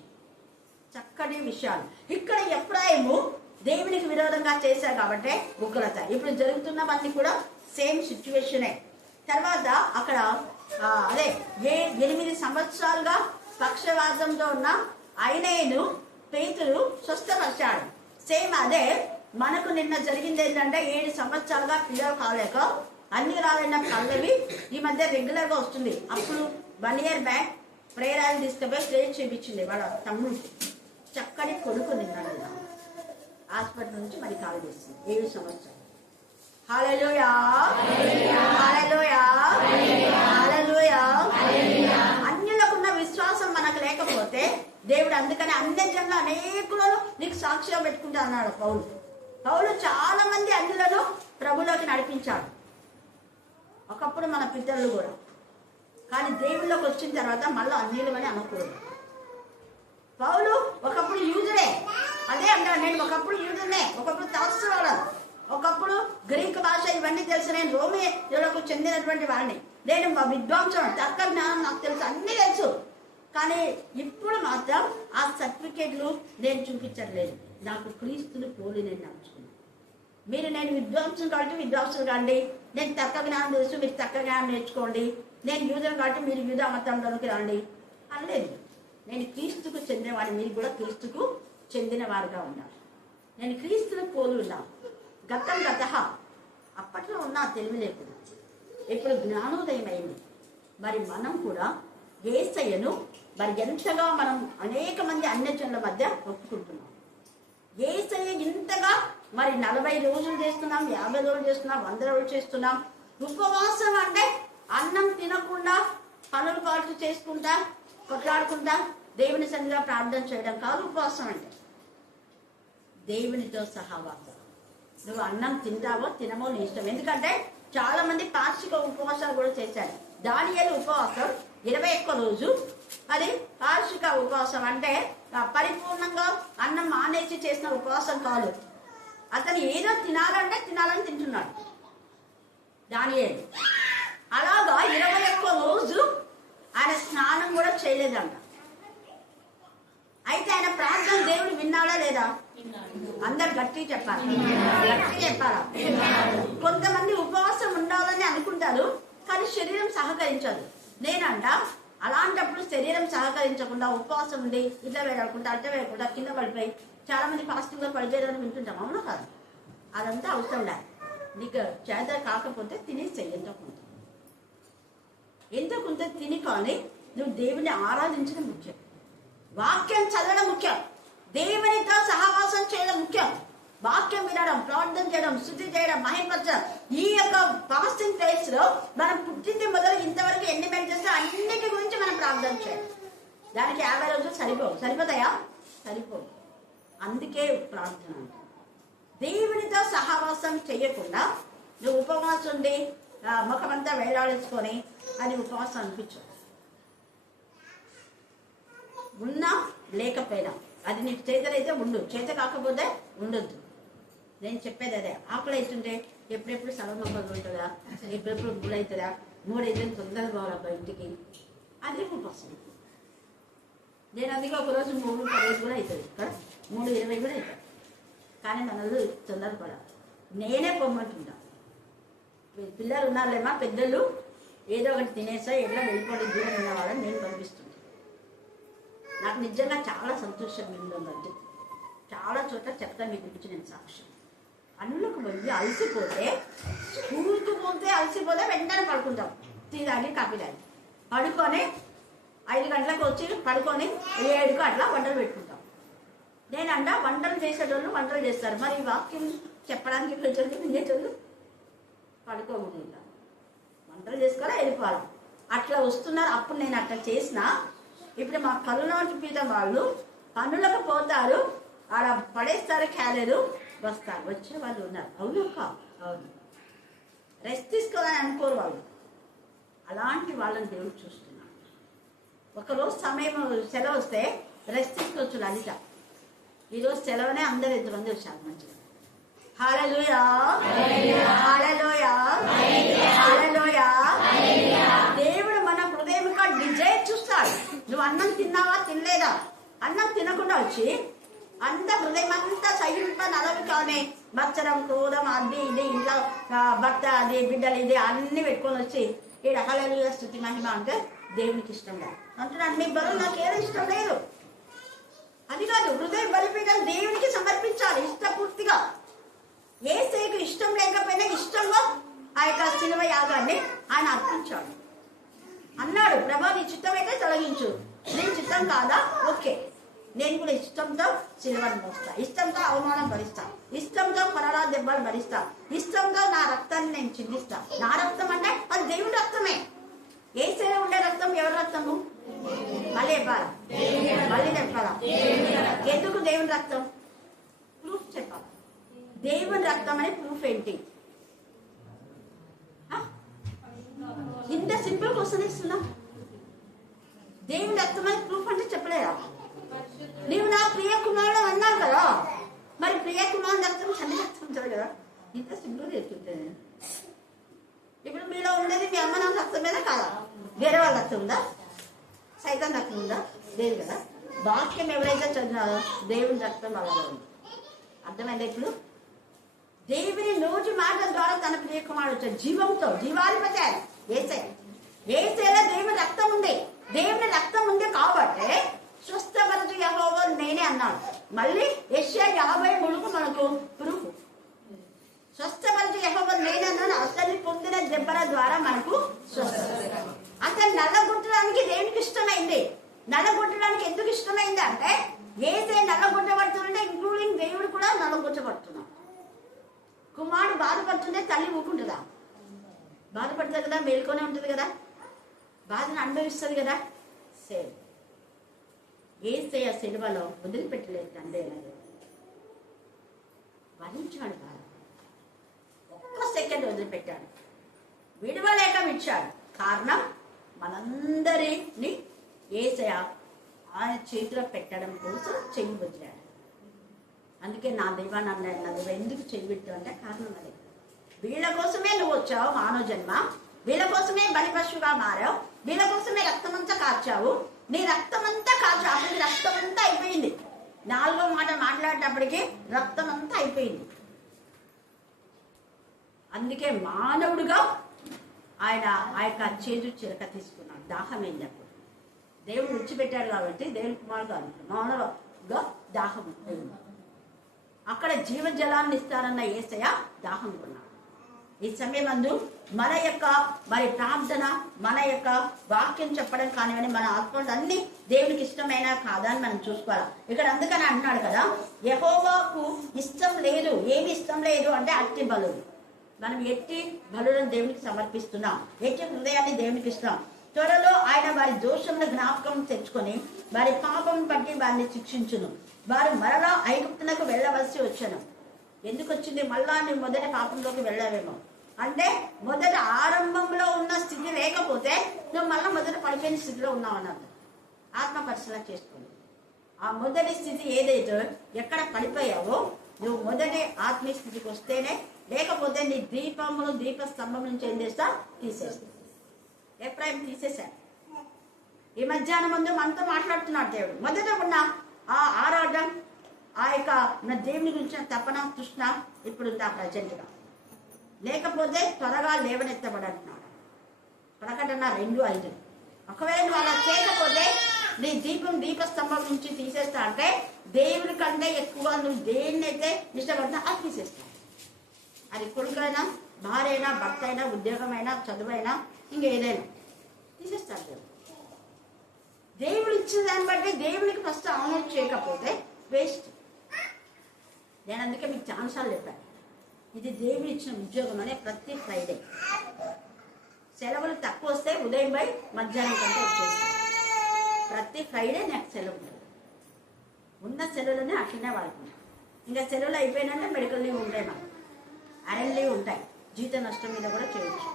చక్కటి విషయాలు. ఇక్కడ ఎఫ్రాయిము దేవునికి విరోధంగా చేశారు కాబట్టి ఉగ్రత. ఇప్పుడు జరుగుతున్నవన్నీ కూడా సేమ్ సిచ్యువేషనే. తర్వాత అక్కడ 8 సంవత్సరాలుగా పక్షవాతంతో ఉన్న ఆయనను పేతురు స్వస్థపరిచాడు. సేమ్ అదే మనకు నిన్న జరిగింది. ఏంటంటే 7 సంవత్సరాలుగా పిల్లలు కాలేక అన్ని రాలైన పల్లవి ఈ మధ్య రెగ్యులర్గా వస్తుంది. అప్పుడు 1 year బ్యాక్ ప్రేయర్ ఆయిల్ తీసుకుపోయి స్టేజ్ చేయించింది వాళ్ళ తమ్ముడికి. చక్కటి కొడుకు నిన్నాడు. హాస్పిటల్ నుంచి మరి కాల్ చేస్తుంది. 7 సంవత్సరాలు. హల్లెలూయా, హల్లెలూయా, హల్లెలూయా. అన్యులకున్న విశ్వాసం మనకు లేకపోతే దేవుడు అందుకని అన్ని జనులు అనేకులను నీకు సాక్షిగా పెట్టుకుంటా అన్నాడు పౌలు చాలా మంది అన్యులను ప్రభులోకి నడిపించాడు. ఒకప్పుడు మన పితరులు కూడా. కానీ దేవుళ్ళలోకి వచ్చిన తర్వాత మళ్ళీ అన్యులు అని అనకూడదు. పౌలు ఒకప్పుడు యూదుడే, అదే అంటారు, నేను ఒకప్పుడు యూదునే, ఒకప్పుడు తాస్తువాళ్ళం, ఒకప్పుడు గ్రీకు భాష ఇవన్నీ తెలుసు, నేను రోమిలకు చెందినటువంటి వాడిని, నేను విద్వాంసం, తర్క జ్ఞానం నాకు తెలుసు, అన్నీ తెలుసు. కానీ ఇప్పుడు మాత్రం ఆ సర్టిఫికేట్లు నేను చూపించట్లేదు. నాకు క్రీస్తుని పోలి నేను నడుచుకున్నాను. మీరు నేను విద్వాంసం కాబట్టి విద్వాంసులు కాండి, నేను తర్క జ్ఞానం తెలుసు మీరు తర్క జ్ఞానం నేర్చుకోండి, నేను యూదులు కాబట్టి మీరు యూదా మతంలోకి రండి అనలేదు. నేను క్రీస్తుకు చెందినవాడిని, మీరు కూడా క్రీస్తుకు చెందిన వారుగా ఉన్నారు. నేను క్రీస్తుని పోలి ఉన్నాను. గతం గత అప్పట్లో ఉన్న తెలివి లేకుండా ఇప్పుడు జ్ఞానోదయం అయింది. మరి మనం కూడా యేసయ్యను మరి ఎంతగా మనం అనేక మంది అన్యజనుల మధ్య ఒప్పుకుంటున్నాం. యేసయ్య ఇంతగా మరి 40 రోజులు చేస్తున్నాం, 50 రోజులు చేస్తున్నాం, 100 రోజులు చేస్తున్నాం. ఉపవాసం అంటే అన్నం తినకుండా పనులు పాటు చేసుకుంటా కొట్లాడుకుంటా దేవుని సన్నిధిలో ప్రార్థన చేయడం కాదు ఉపవాసం అంటే. దేవునితో సహవాసం. నువ్వు అన్నం తింటావో తినమో నీ ఇష్టం. ఎందుకంటే చాలా మంది పాక్షిక ఉపవాసాలు కూడా చేశారు. దానియేలు ఉపవాసం 21 రోజు, అది పాక్షిక ఉపవాసం అంటే పరిపూర్ణంగా అన్నం మానేసి చేసిన ఉపవాసం కాదు. అతను ఏదో తినాలంటే తినాలని తింటున్నాడు దానియేలు. అలాగా 21 రోజు ఆయన స్నానం కూడా చేయలేదంట. అయితే ఆయన ప్రార్థన దేవుడు విన్నాడా లేదా? అందరు గట్టి చెప్పాలి, గట్టి చెప్పాలా? కొంతమంది ఉపవాసం ఉండాలని అనుకుంటారు కానీ శరీరం సహకరించదు. నేనంట అలాంటప్పుడు శరీరం సహకరించకుండా ఉపవాసం ఉండి ఇట్లా వేయకుండా అట్లా వేయకుండా కింద పడిపోయి చాలా మంది ఫాస్టింగ్ లో పడిపోయారని వింటుంటాం. అవునా కాదు? అదంతా అవసరం లేదు. నీకు చేత కాకపోతే తినేసేయి, ఎంతో కొంత తిని. కానీ నువ్వు దేవుని ఆరాధించడం ముఖ్యం, వాక్యం చదవడం ముఖ్యం, దేవునితో సహవాసం చేయడం ముఖ్యం, వాక్యం వినడం, ప్రార్థన చేయడం, స్తుతి చేయడం, మహిమపరచడం. ఈ యొక్క ఫాస్టింగ్ డేస్ లో మనం పుట్టింది మొదలు ఇంతవరకు ఎన్ని మెడిటేషన్ అన్నిటి గురించి మనం ప్రార్థన చేయాలి. దానికి 50 రోజులు సరిపోతాయా? సరిపోదు. అందుకే ప్రార్థన. దేవునితో సహవాసం చేయకుండా నువ్వు ఉపవాసం ఉండి ముఖమంతా వేలాడించుకొని అది ఉపవాసం అనిపించదు. ఉన్నా లేకపోయినా అది నీకు చేతనైతే ఉండు, చేత కాకపోతే ఉండొద్దు. నేను చెప్పేది అదే. ఆకలి అవుతుంటే ఎప్పుడెప్పుడు సలమొక్కలు ఉంటుందా, ఎప్పుడెప్పుడు గుళ్ళు అవుతుందా, 3 అయితే తొందరగా పోవాలబ్బా ఇంటికి, అది ఉపవాసం. నేను అందుకే ఒకరోజు 3:10 కూడా అవుతుంది, ఇక్కడ 3:20 కూడా అవుతుంది. కానీ మనల్ని తొందరపడాలి. నేనే పొమ్మంటుంటా. పిల్లలు ఉన్నారులేమా, పెద్దలు ఏదో ఒకటి తినేసా ఎట్లా వెళ్ళిపోయి దూరం ఉన్న వాళ్ళని నేను పంపిస్తుంటాను. నాకు నిజంగా చాలా సంతోషం ఉందంటే చాలా చోట్ల చెప్తా మీ గురించి నేను సాక్ష్యం. అన్నులకు వెళ్ళి అలసిపోతే, స్కూల్కి పోతే అలసిపోతే వెంటనే పడుకుంటాం, టీ తాగి కాఫీ తాగి పడుకొని 5 గంటలకు వచ్చి పడుకొని 7కు అట్లా వంటలు పెట్టుకుంటాం. నేనంట వంటలు చేసేటోళ్ళు వంటలు చేస్తారు, మరి వాక్యం చెప్పడానికి వచ్చేటోళ్ళు వినేటోళ్ళు పడుకోకుండా వంటలు చేసుకోవాలి, వెళ్ళిపోవాలి. అట్లా వస్తున్నారు. అప్పుడు నేను అట్లా చేసిన. ఇప్పుడు మా కరుణాటి పీఠం వాళ్ళు పనులకు పోతారు, ఆడ పడేస్తారు, క్యాలరు వస్తారు, వచ్చే వాళ్ళు ఉన్నారు. అవును అవును, రెస్ట్ తీసుకోవాలని అనుకోరు వాళ్ళు. అలాంటి వాళ్ళని దేవుడు చూస్తున్నాడు. ఒకరోజు సమయం సెలవు వస్తే రెస్ట్ తీసుకోవచ్చు. లలిత ఈరోజు సెలవునే అందరు 2 మంది వచ్చారు మంచిగా. హల్లెలూయా, హల్లెలూయా, హల్లెలూయా. దేవుడు మన హృదయం డిజైర్ చూస్తాడు. నువ్వు అన్నం తిన్నావా తినలేదా? అన్నం తినకుండా వచ్చి అంత హృదయం అంతా సైంప నలవి కానీ మచ్చరం క్రోధం అది ఇది ఇంట్లో భర్త అది బిడ్డలు ఇది అన్ని పెట్టుకొని వచ్చి ఈడ హల్లెలూయా స్తుతి మహిమ అంటే దేవునికి ఇష్టం లేదు అంటున్నాడు. మీ బరువు నాకు ఏదో ఇష్టం లేదు, అది కాదు. హృదయ బలిపీఠం దేవునికి సమర్పించాలి ఇష్టపూర్తిగా. యేసుకు ఇష్టం లేకపోయినా ఇష్టంగా ఆ యొక్క శిలువ యాగాన్ని ఆయన అర్పించాడు. అన్నాడు, ప్రభా నీ చిత్తం అయితే తొలగించు, నీ చిత్తం కాదా ఓకే, నేను కూడా ఇష్టంతో శిలువను మోస్తా, ఇష్టంతో అవమానం భరిస్తా, ఇష్టంతో కొరడా దెబ్బలు భరిస్తా, ఇష్టంతో నా రక్తాన్ని నేను చిందిస్తా. నా రక్తం అంటే అది దేవుడి రక్తమే. యేసులో ఉండే రక్తం ఎవరి రక్తము? మళ్ళీ చెప్పాలా? మళ్ళీ చెప్పాలా? ఎందుకు దేవుని రక్తం? ప్రూఫ్ చెప్పాలి. దేవుని రక్తం అనే ప్రూఫ్ ఏంటి? ఇంత సింపుల్ క్వశ్చన్ ఇస్తున్నా. దేవుని రక్తం అనే ప్రూఫ్ అంటే చెప్పలేదా? నీవు నా ప్రియ కుమారుడు అన్నావు కదా, మరి ప్రియ కుమారుడు రక్తం చండి రక్తం కదా, ఇంత సింపుల్ చెప్తుంటే ఇప్పుడు మీలో ఉండేది మీ అమ్మ నాన్న రక్తం మీద కాదా? వేరే వాళ్ళ రక్తం ఉందా? సైతం రక్తం ఉందా? లేదు కదా. వాక్యం ఎవరైతే చదివారో దేవుని రక్తం వాళ్ళలో ఉంది. అర్థమైంది? ఇప్పుడు దేవుని నోటి మాటల ద్వారా తన ప్రియ కుమారుడు వచ్చాడు జీవంతో, జీవాధిపతి ఆయన ఏసేలో దేవుని రక్తం ఉంది. దేవుని రక్తం ఉంది కాబట్టి స్వస్థపరచు యెహోవా నేనే అన్నాడు. మళ్ళీ యెషయా 53 మనకు ప్రూఫ్. స్వస్థపరచు యెహోవా నేనే అన్నాడు. అతని పొందిన దెబ్బల ద్వారా మనకు స్వస్థత. అతను నల్లగొట్టడానికి దేవునికి ఇష్టమైంది. నల్లగొట్టడానికి ఎందుకు ఇష్టమైంది అంటే ఏసే నల్లగొట్టబడుతుంటే ఇంక్లూడింగ్ దేవుడు కూడా నల్లగొట్టబడుతున్నాం. కుమారుడు బాధపడుతుంటే తల్లి ఊకుంటుందా? బాధపడుతుంది కదా, మేలుకొనే ఉంటుంది కదా, బాధను అనుభవిస్తుంది కదా. సేమ్ ఏసే ఆ సిలువలో వదిలిపెట్టలేదు తండ్రి, భరించాడు బాధ. ఒక్క సెకండ్ వదిలిపెట్టాడు, విడవలేక విడిచాడు. కారణం మనందరినీ ఏసయ్య ఆయన చేతిలో పెట్టడం కోసం చెయ్యి వదిలాడు. అందుకే నా దేవా నన్ను ఎందుకు చెయ్యి పెట్టావు అంటే కారణం అదే. వీళ్ళ కోసమే నువ్వు వచ్చావు మానవ జన్మ, వీళ్ళ కోసమే బలి పశువుగా మారావు, వీళ్ళ కోసమే రక్తమంతా కార్చావు. నీ రక్తమంతా కార్చావు. అప్పుడు రక్తమంతా అయిపోయింది. 4వ మాట మాట్లాడేటప్పటికి రక్తమంతా అయిపోయింది. అందుకే మానవుడుగా ఆయన ఆ యొక్క చేదు చిరక తీసుకున్నాడు. దాహమైంది. అప్పుడు దేవుడు విడిచిపెట్టాడు కాబట్టి దేవుని కుమారుడు మానవుగా దాహం అయింది. అక్కడ జీవజలాన్ని ఇస్తారన్న యేసయ్య దాహం కొన్నాడు. ఈ సమయమందు మన యొక్క మరి ప్రార్థన, మన యొక్క వాక్యం చెప్పడం కానివ్వండి, మన ఆత్మలు అన్ని దేవునికి ఇష్టమైన కాదా అని మనం చూసుకోవాలి. ఇక్కడ అందుకని అంటున్నాడు కదా, యెహోవాకు ఇష్టం లేదు. ఏమి ఇష్టం లేదు అంటే అట్టి బలులు. మనం ఎట్టి బలులను దేవునికి సమర్పిస్తున్నాం, ఎట్టి హృదయాన్ని దేవునికి ఇస్తాం. త్వరలో ఆయన వారి దోషంలో జ్ఞాపకం తెచ్చుకొని వారి పాపం బట్టి వారిని శిక్షించును. వారు మరలా ఐగుప్తునకు వెళ్ళవలసి వచ్చాను. ఎందుకు వచ్చింది? మళ్ళా నువ్వు మొదటి పాపంలోకి వెళ్ళావేమో అంటే మొదట ఆరంభంలో ఉన్న స్థితి లేకపోతే నువ్వు మళ్ళీ మొదట పడిపోయిన స్థితిలో ఉన్నావు అన్నది. ఆత్మ పరిశీలన చేసుకోండి. ఆ మొదటి స్థితి ఏదైతే ఎక్కడ పడిపోయావో నువ్వు మొదటి ఆత్మీయ స్థితికి వస్తేనే, లేకపోతే నీ దీపస్తంభం నుంచి ఏం చేస్తా తీసేస్తా. ఎప్పుడైనా తీసేశాడు. ఈ మధ్యాహ్నం ముందు మనతో మాట్లాడుతున్నాడు దేవుడు. మొదట ఉన్న ఆ ఆరాటం, ఆ యొక్క నా దేవుని గురించిన తపన, తృష్ణ ఇప్పుడు ఉందా ప్రజెంట్గా? లేకపోతే త్వరగా లేవనెత్తబడంటున్నాడు. ప్రకటన 2:5. ఒకవేళ నువ్వు అలా చేయకపోతే నీ దీపస్తంభం నుంచి తీసేస్తా అంటే దేవుడి కంటే ఎక్కువ నువ్వు దేన్నైతే ఇష్టపడినా అది తీసేస్తావు. అది కొడుకైనా, భార్య అయినా, భర్త అయినా, ఉద్యోగమైనా, చదువైనా, ఇంకేదైనా తీసేస్తాడు దేవుడు. దేవుడు ఇచ్చిన దాన్ని బట్టి దేవునికి ఫస్ట్ ఆనర్ చేయకపోతే వేస్ట్. నేను అందుకే మీకు ఛాన్సాలు చెప్పాను. ఇది దేవుడు ఇచ్చిన ఉద్యోగం అనే ప్రతి ఫ్రైడే సెలవులు తక్కువ వస్తే ఉదయం పోయి మధ్యాహ్నం కంటే వచ్చేస్తాను. ప్రతి ఫ్రైడే నాకు సెలవు ఉంటుంది. ఉన్న సెలవులనే అట్లనే వాడుకుంటాం. ఇంకా సెలవులు అయిపోయినాక మెడికల్ లీవ్ ఉంటాయి, మాకు అరెంజ్ లీవ్ ఉంటాయి. జీత నష్టం మీద కూడా చేయొచ్చు.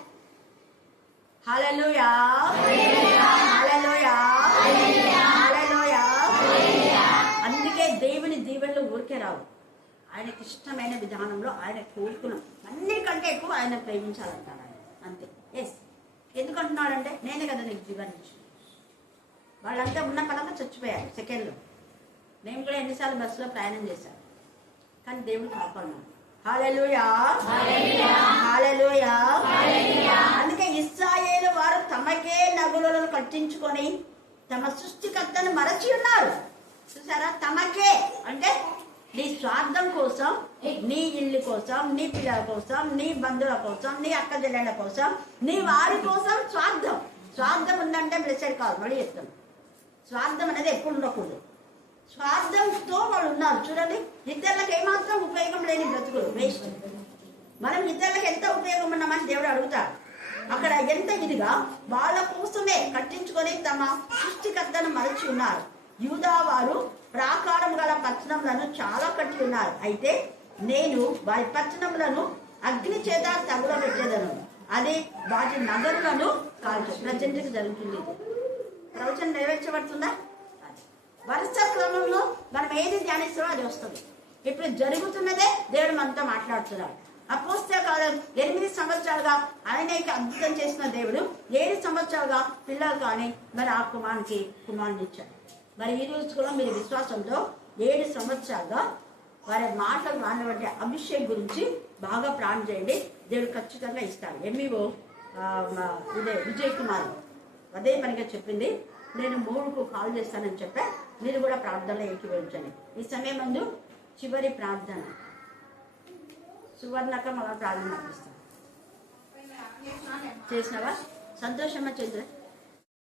హల్లెలూయా, హల్లెలూయా, హల్లెలూయా. అందుకే దేవుని దీవెనలు ఊరికే రావు. ఆయనకి ఇష్టమైన విధానంలో ఆయన కోరుకున్నాం. అన్నికంటే ఎక్కువ ఆయన ప్రేమించాలంటాడు ఆయన. అంతే. ఎస్. ఎందుకంటున్నాడంటే నేనే కదా నీకు జీవాన్ని ఇచ్చి. వాళ్ళంతా ఉన్న పరంగా చచ్చిపోయారు సెకండ్లో. నేను కూడా ఎన్నిసార్లు బస్సులో ప్రయాణం చేశాను, కానీ దేవుడు కాపాడినాడు. హల్లెలూయా, హల్లెలూయా. అందుకే ఇశ్రాయేలు వారు తమకే నగులను కట్టించుకొని తమ సృష్టికర్తను మరచి ఉన్నారు. చూసారా? తమకే అంటే నీ స్వార్థం కోసం, నీ ఇల్లు కోసం, నీ పిల్లల కోసం, నీ బంధువుల కోసం, నీ అక్క చెల్లెళ్ళ కోసం, నీ వారి కోసం స్వార్థం. స్వార్థం ఉందంటే బ్లెస్సెడ్ కాదు. మళ్ళీ చెప్తాను, స్వార్థం అనేది ఎప్పుడు ఉండకూడదు. స్వార్థంతో వాళ్ళు ఉన్నారు. చూడండి, ఇతరులకు ఏమాత్రం ఉపయోగం లేని బ్రతుకులు, వేస్ట్. మనం ఇతరులకు ఎంత ఉపయోగం ఉన్నామని దేవుడు అడుగుతాడు. అక్కడ ఎంత ఇదిగా వాళ్ళ కోసమే కట్టించుకొని తమ సృష్టికర్తను మరచి ఉన్నారు. యూదా వారు ప్రాకారం గల పట్టణములను చాలా కట్టి ఉన్నారు. అయితే నేను వారి పట్టణములను అగ్ని చేత తగులబెట్టేదను, అది వాటి నగరులను కాల్చు. ప్రజెంట్కి జరుగుతుంది. ప్రవచనం నెరవేర్చబడుతుందా? వరుస క్రమంలో మనం ఏది ధ్యానిస్తామో అది వస్తుంది. ఇప్పుడు జరుగుతున్నదే దేవుడు మనతో మాట్లాడుతున్నాడు. అపోస్తల కాలం 8 సంవత్సరాలుగా ఆయనకి అద్భుతం చేసిన దేవుడు 7 సంవత్సరాలుగా పిల్లలు కానీ మరి ఆ కుమారుని ఇచ్చాడు. మరి ఈ రోజు కూడా మీరు విశ్వాసంతో 7 సంవత్సరాలుగా వారి మాటలు రానివంటి అభిషేక్ గురించి బాగా ప్రాణం చేయండి. దేవుడు ఖచ్చితంగా ఇస్తాడు. ఎంఈఓ ఇదే విజయ్ కుమార్ అదే పనిగా చెప్పింది. నేను 3కు కాల్ చేస్తానని చెప్పా. మీరు కూడా ప్రార్థనలో ఏకీభవించండి. ఈ సమయం ముందు చివరి ప్రార్థన సువర్ణక మన ప్రార్థన అర్పిస్తాం. చేసినావా? సంతోషమా చంద్ర?